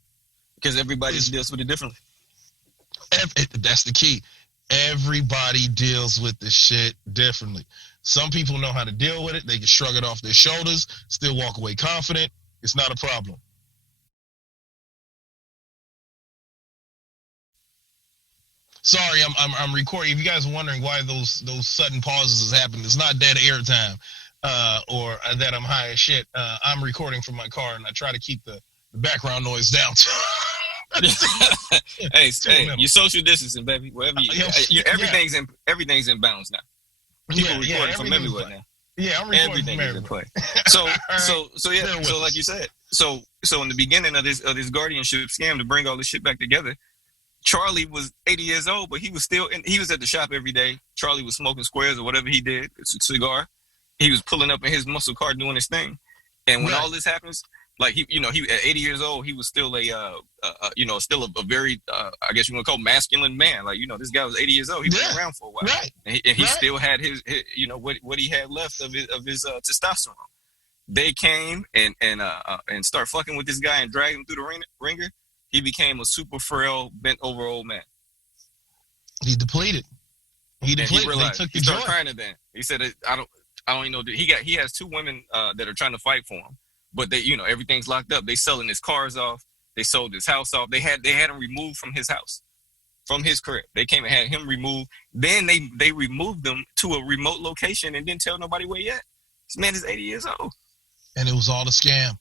Because everybody deals with it differently. That's the key. Everybody deals with the shit differently. Some people know how to deal with it. They can shrug it off their shoulders, still walk away confident. It's not a problem. Sorry, I'm recording. If you guys are wondering why those sudden pauses has happened, it's not dead air time or that I'm high as shit. I'm recording from my car, and I try to keep the background noise down. Hey, you're social distancing, baby. Wherever everything's in balance now. People recording from everywhere now. Yeah, I'm recording everything from is in everywhere. play. So like you said, so in the beginning of this guardianship scam to bring all this shit back together, Charlie was 80 years old, but he was at the shop every day. Charlie was smoking squares or whatever he did. It's a cigar. He was pulling up in his muscle car doing his thing. And when all this happens, like he at 80 years old, he was still a very, I guess you want to call masculine man. Like, this guy was 80 years old. He been around for a while. Right. And he still had his what he had left of his testosterone. They came and start fucking with this guy and drag him through the ringer. He became a super frail, bent over old man. He depleted. He realized, they took the he started joy. crying then. He said, I don't even know. He has two women that are trying to fight for him, but they, everything's locked up. They selling his cars off. They sold his house off. They had him removed from his house, from his crib. They came and had him removed. Then they removed them to a remote location and didn't tell nobody where yet. This man is 80 years old. And it was all a scam.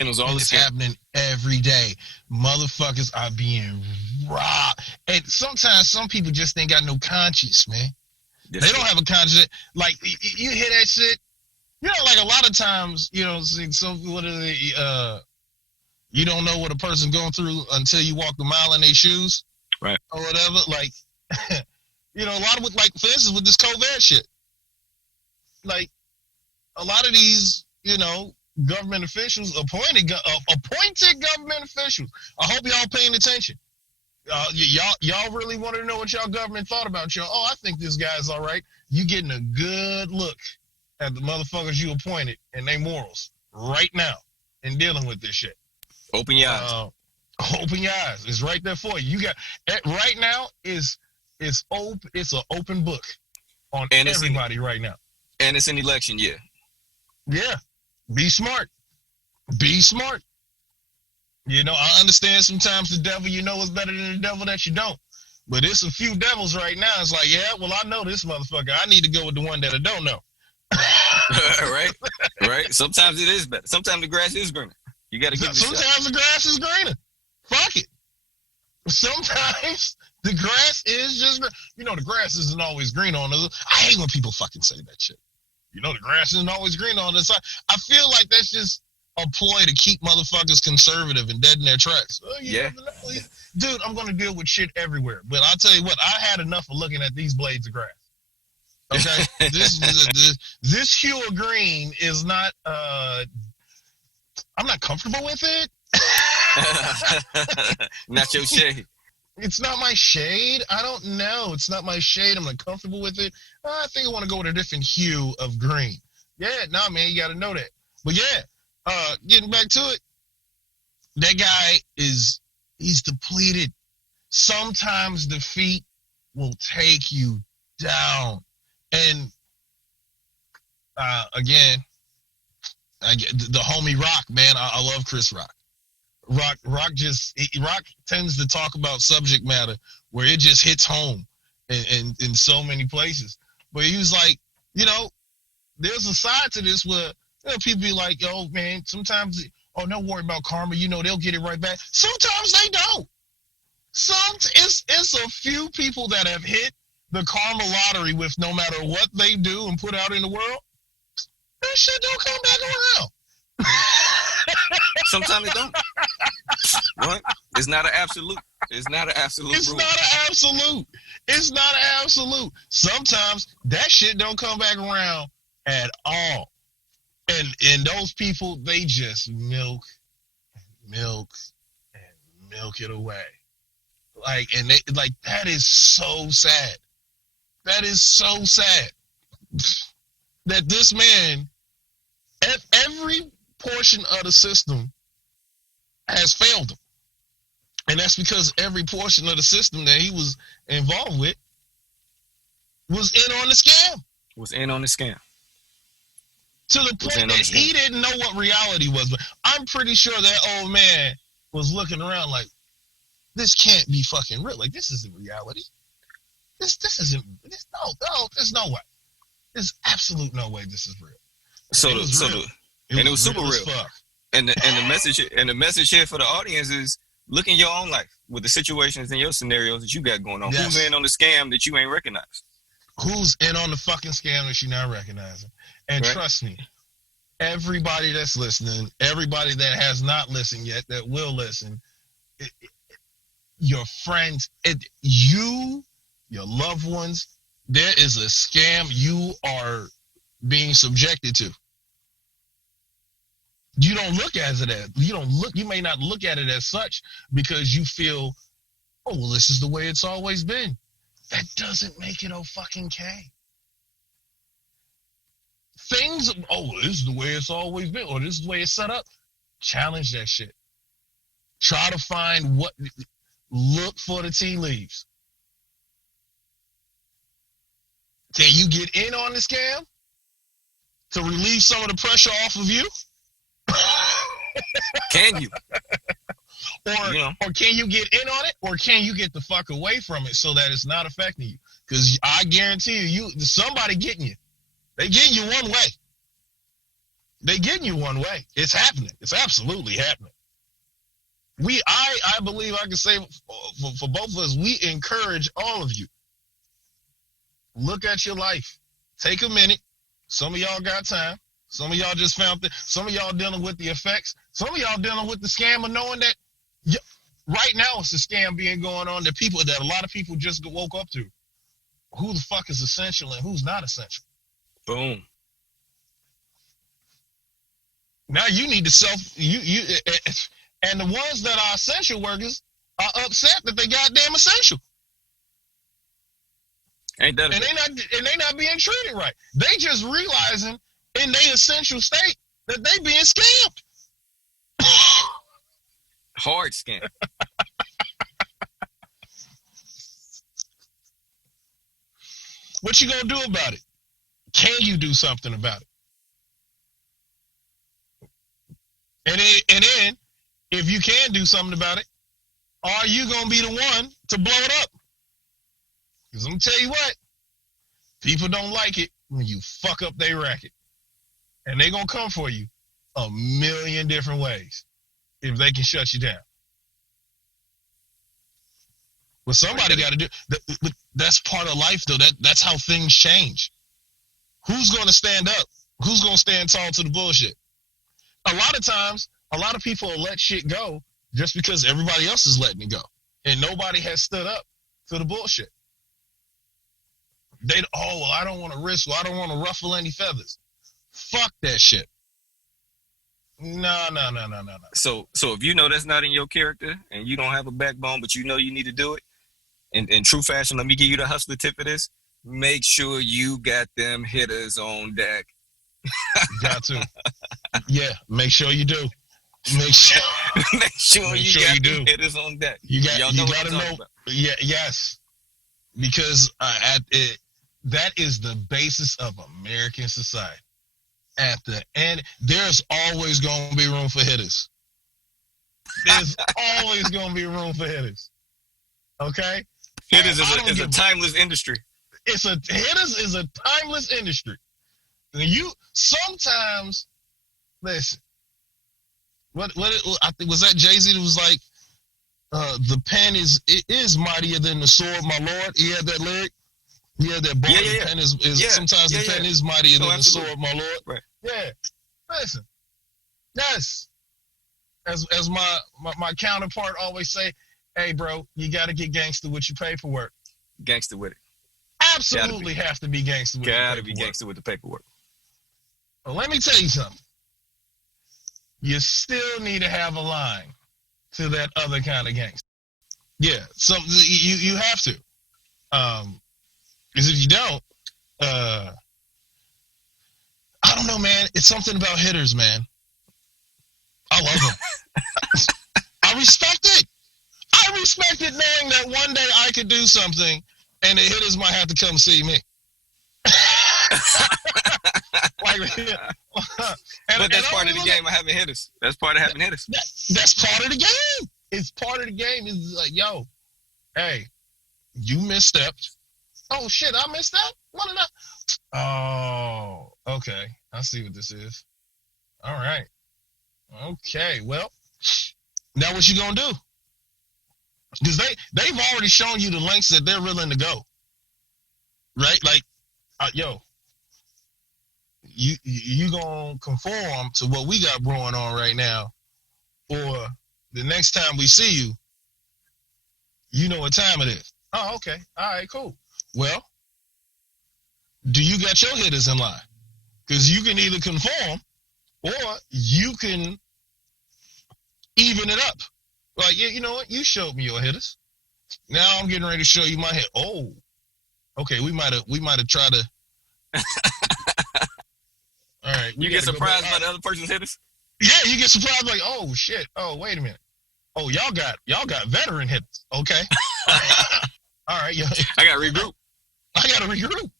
And it was all it's happening every day. Motherfuckers are being robbed. And sometimes some people just ain't got no conscience, man. They don't have a conscience. Like, you hear that shit? Like a lot of times, so what are they, you don't know what a person's going through until you walk the mile in their shoes. Right. Or whatever. Like, a lot of, like, for instance, with this COVID shit. Like, a lot of these, government officials, appointed government officials. I hope y'all paying attention. Y'all really wanted to know what y'all government thought about y'all. Oh, I think this guy's all right. You getting a good look at the motherfuckers you appointed and their morals right now in dealing with this shit. Open your eyes. Open your eyes. It's right there for you. You got right now it's open. It's an open book on everybody right now. And it's an election year. Yeah. Be smart. Be smart. I understand sometimes the devil is better than the devil that you don't. But it's a few devils right now. It's like, yeah, well, I know this motherfucker. I need to go with the one that I don't know. Right. Sometimes it is better. Sometimes the grass is greener. You got to give it a shot. Sometimes the grass is greener. Fuck it. Sometimes the grass is just green. The grass isn't always green on us. I hate when people fucking say that shit. The grass isn't always green on the side. I feel like that's just a ploy to keep motherfuckers conservative and dead in their tracks. Oh, Yeah. Dude, I'm going to deal with shit everywhere. But I'll tell you what, I had enough of looking at these blades of grass. Okay? This hue of green is not, I'm not comfortable with it. Not your shade. It's not my shade. I don't know. It's not my shade. I'm not comfortable with it. I think I want to go with a different hue of green. Yeah, nah, man, you got to know that. But yeah, getting back to it, that guy he's depleted. Sometimes defeat will take you down. And again, the homie Rock, man, I love Chris Rock. Rock tends to talk about subject matter where it just hits home in so many places. But he was like, there's a side to this where people be like, yo, man, sometimes, don't worry about karma. They'll get it right back. Sometimes they don't. It's a few people that have hit the karma lottery with no matter what they do and put out in the world. That shit don't come back around. Sometimes it don't. What? It's not an absolute. It's not an absolute. It's rule. not an absolute. It's not an absolute. Sometimes that shit don't come back around at all. And those people, they just milk it away. That is so sad. That is so sad. That this man, at every portion of the system has failed him. And that's because every portion of the system that he was involved with was in on the scam. Was in on the scam. To the point that he didn't know what reality was. But I'm pretty sure that old man was looking around like, this can't be fucking real. Like, this isn't reality. There's no way. There's absolute no way this is real. It was super real. And the message here for the audience is look in your own life with the situations and your scenarios that you got going on. Yes. Who's in on the scam that you ain't recognized? Who's in on the fucking scam that you're not recognizing? And trust me, everybody that's listening, everybody that has not listened yet, that will listen, your friends, your loved ones, there is a scam you are being subjected to. You don't look at it as you may not look at it as such because you feel, oh, well, this is the way it's always been. That doesn't make it fucking K. This is the way it's always been, or this is the way it's set up. Challenge that shit. Try to find look for the tea leaves. Can you get in on the scam to relieve some of the pressure off of you? Can you? Or can you get in on it? Or can you get the fuck away from it so that it's not affecting you? Because I guarantee you, somebody getting you. They getting you one way. They getting you one way. It's happening. It's absolutely happening. I believe I can say for both of us, we encourage all of you. Look at your life. Take a minute. Some of y'all got time. Some of y'all just found that. Some of y'all dealing with the effects. Some of y'all dealing with the scam of knowing that right now it's a scam being going on that a lot of people just woke up to. Who the fuck is essential and who's not essential? Boom. Now you need to and the ones that are essential workers are upset that they goddamn essential. Ain't that and they not being treated right. They just realizing in their essential state that they being scammed. Hard scam. What you gonna do about it? Can you do something about it? And then, if you can do something about it, are you gonna be the one to blow it up? Because I'm gonna tell you what, people don't like it when you fuck up their racket. And they gonna come for you a million different ways if they can shut you down. But somebody got to do. That's part of life, though. That's how things change. Who's gonna stand up? Who's gonna stand tall to the bullshit? a lot of times, a lot of people will let shit go just because everybody else is letting it go. And nobody has stood up to the bullshit. Well, I don't want to risk, well, I don't want to ruffle any feathers. Fuck that shit. No. So if you know that's not in your character and you don't have a backbone, but you know you need to do it, in true fashion, let me give you the hustler tip of this. Make sure you got them hitters on deck. Got to. Yeah, make sure you do. Make sure you got them hitters on deck. You got to know. Yeah, yes. Because that is the basis of American society. At the end, there's always going to be room for hitters. There's always going to be room for hitters. Okay? Hitters is a timeless industry. Hitters is a timeless industry. You sometimes listen. I think was that Jay-Z that was like, the pen is mightier than the sword, my lord. He had that lyric. He had that bar. The pen is sometimes the pen is mightier than the sword, my lord. Right. Yeah. Listen. Yes. As my counterpart always say, hey bro, you gotta get gangster with your paperwork. Gangster with it. Absolutely have to be gangster with your paperwork. Gotta be gangster with the paperwork. Well, let me tell you something. You still need to have a line to that other kind of gangster. Yeah, you have to. Because if you don't, I don't know, man. It's something about hitters, man. I love them. I respect it. I respect it knowing that one day I could do something and the hitters might have to come see me. But that's part of the game of having hitters. That's part of having hitters. That's part of the game. It's part of the game. It's like, yo, hey, you misstepped. Oh, shit, I misstepped? What did I? Oh, okay. I see what this is. All right. Okay, well, now what you gonna do? Because they've already shown you the lengths that they're willing to go. Right? Like, yo, you gonna conform to what we got going on right now, or the next time we see you, you know what time it is. Oh, okay. All right, cool. Well, do you got your hitters in line? Because you can either conform or you can even it up. Like, yeah, you know what? You showed me your hitters. Now I'm getting ready to show you my hit. Oh, okay. We might have tried to. All right. You get surprised by the other person's hitters? Yeah, you get surprised like, oh shit. Oh, wait a minute. Oh, y'all got veteran hitters. Okay. All right. Yeah. I gotta regroup. I gotta regroup.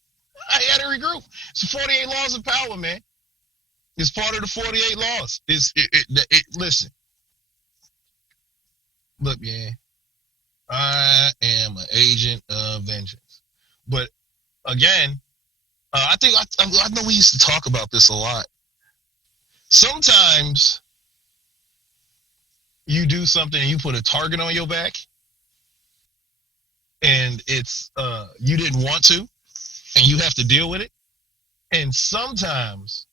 It's the 48 laws of power, man. It's part of the 48 laws. Listen. Look, man. I am an agent of vengeance. But again, I know we used to talk about this a lot. Sometimes you do something and you put a target on your back and it's you didn't want to and you have to deal with it. And sometimes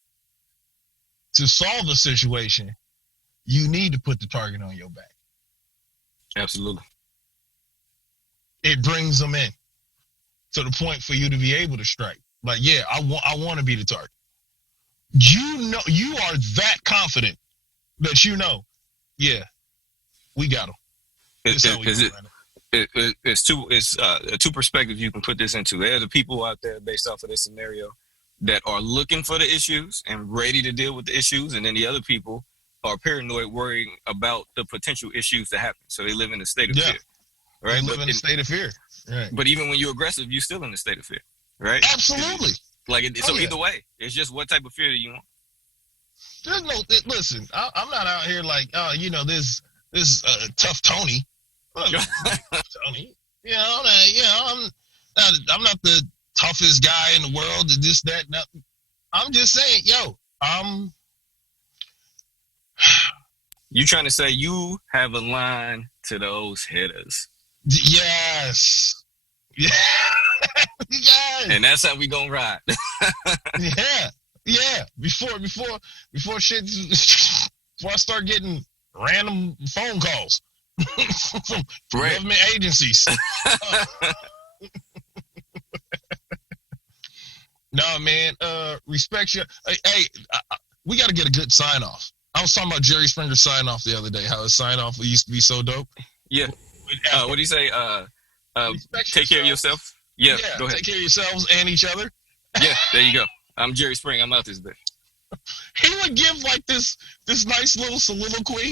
to solve a situation, you need to put the target on your back. Absolutely. It brings them in to the point for you to be able to strike. Like, yeah, I want to be the target. You know, you are that confident that you know, yeah, we got them. It's two perspectives you can put this into. There are the people out there based off of this scenario that are looking for the issues and ready to deal with the issues, and then the other people are paranoid, worrying about the potential issues to happen. So they live in a state of fear. Right? They live in a state of fear. Right. But even when you're aggressive, you're still in a state of fear. Right? Absolutely. Either way, it's just what type of fear do you want? There's no listen. I'm not out here like this tough Tony. Tony, I'm not the toughest guy in the world. This, that, nothing. I'm just saying, You trying to say you have a line to those hitters? Yes. Yeah. Yes. And that's how we gonna ride. Yeah. Yeah, before shit, before I start getting random phone calls from government agencies. No, man. Respect your. Hey, we got to get a good sign off. I was talking about Jerry Springer's sign off the other day. How his sign off used to be so dope. Yeah. What do you say? Take care of yourself. Yeah. Go ahead. Take care of yourselves and each other. Yeah. There you go. I'm Jerry Springer. I'm out this bitch. He would give like this nice little soliloquy.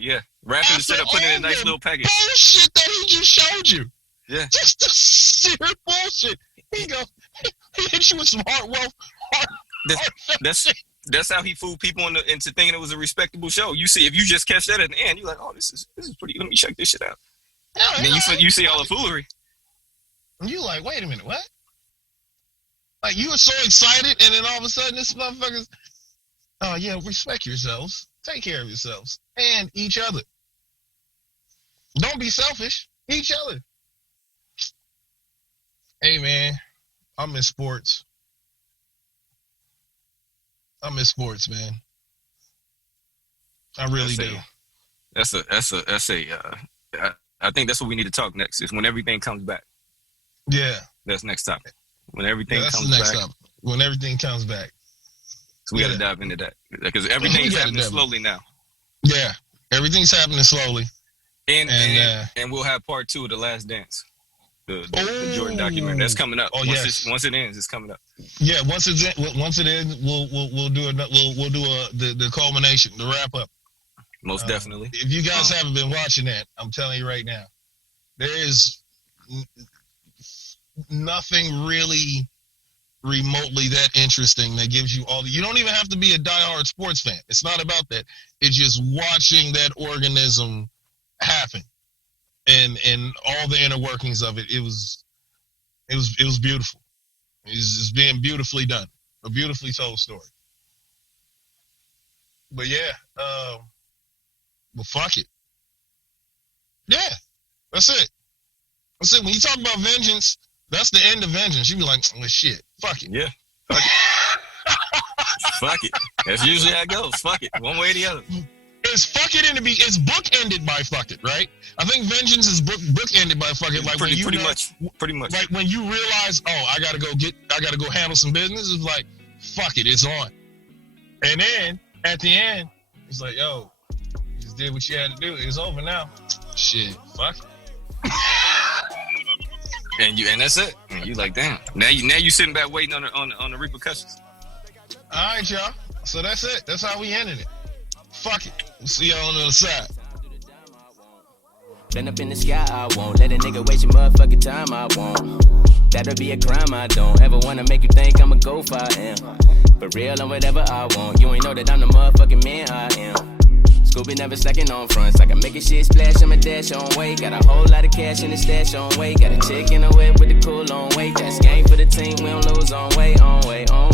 Yeah. Rapping instead of putting in a nice little package. Bullshit that he just showed you. Yeah. Just the sheer bullshit. He hit you with some That's how he fooled people into thinking it was a respectable show. You see, if you just catch that at the end, you're like, oh, this is pretty. Let me check this shit out. And then you see all the foolery. And you like, wait a minute, what? Like you were so excited, and then all of a sudden, this motherfucker's, oh yeah, respect yourselves, take care of yourselves, and each other. Don't be selfish. Each other. Hey man, I miss sports. I miss sports, man. I really do. I think that's what we need to talk next. Is when everything comes back. Yeah. That's next topic. When everything comes back. When everything comes back. So we got to dive into that because everything's happening slowly now. Yeah, everything's happening slowly. And we'll have part 2 of The Last Dance. The Jordan documentary that's coming up. Once it ends, it's coming up. Yeah, once it ends, we'll do the culmination, the wrap up. Most definitely. If you guys haven't been watching that, I'm telling you right now, there is nothing really remotely that interesting that gives you all. You don't even have to be a diehard sports fan. It's not about that. It's just watching that organism happen. And all the inner workings of it, it was beautiful. It was just being beautifully done, a beautifully told story. But yeah, well, fuck it. Yeah, that's it. That's it. When you talk about vengeance, that's the end of vengeance. You be like, well, shit, fuck it. Yeah, fuck it. Fuck it. That's usually how it goes. Fuck it, one way or the other. It's fuck it it's bookended by fuck it, right? I think vengeance is bookended by fuck it. Like pretty much. Like when you realize, oh, I gotta go handle some business. It's like, fuck it, it's on. And then at the end, it's like, yo, you just did what you had to do. It's over now. Shit, fuck it. And that's it. And you like, damn. Now you sitting back waiting on the repercussions. All right, y'all. So that's it. That's how we ended it. Fuck it. We'll see y'all on the other side. Been up in the sky, I won't let a nigga waste your motherfucking time, I won't. That'll be a crime, I don't ever wanna make you think I'ma go for I am. For real and whatever I want, you ain't know that I'm the motherfucking man I am. Scooby never slacking on fronts, I can make a shit splash, I'ma dash on way. Got a whole lot of cash in the stash on way. Got a chick in the whip with the cool on way. That's game for the team, we don't lose on way, on way, on way.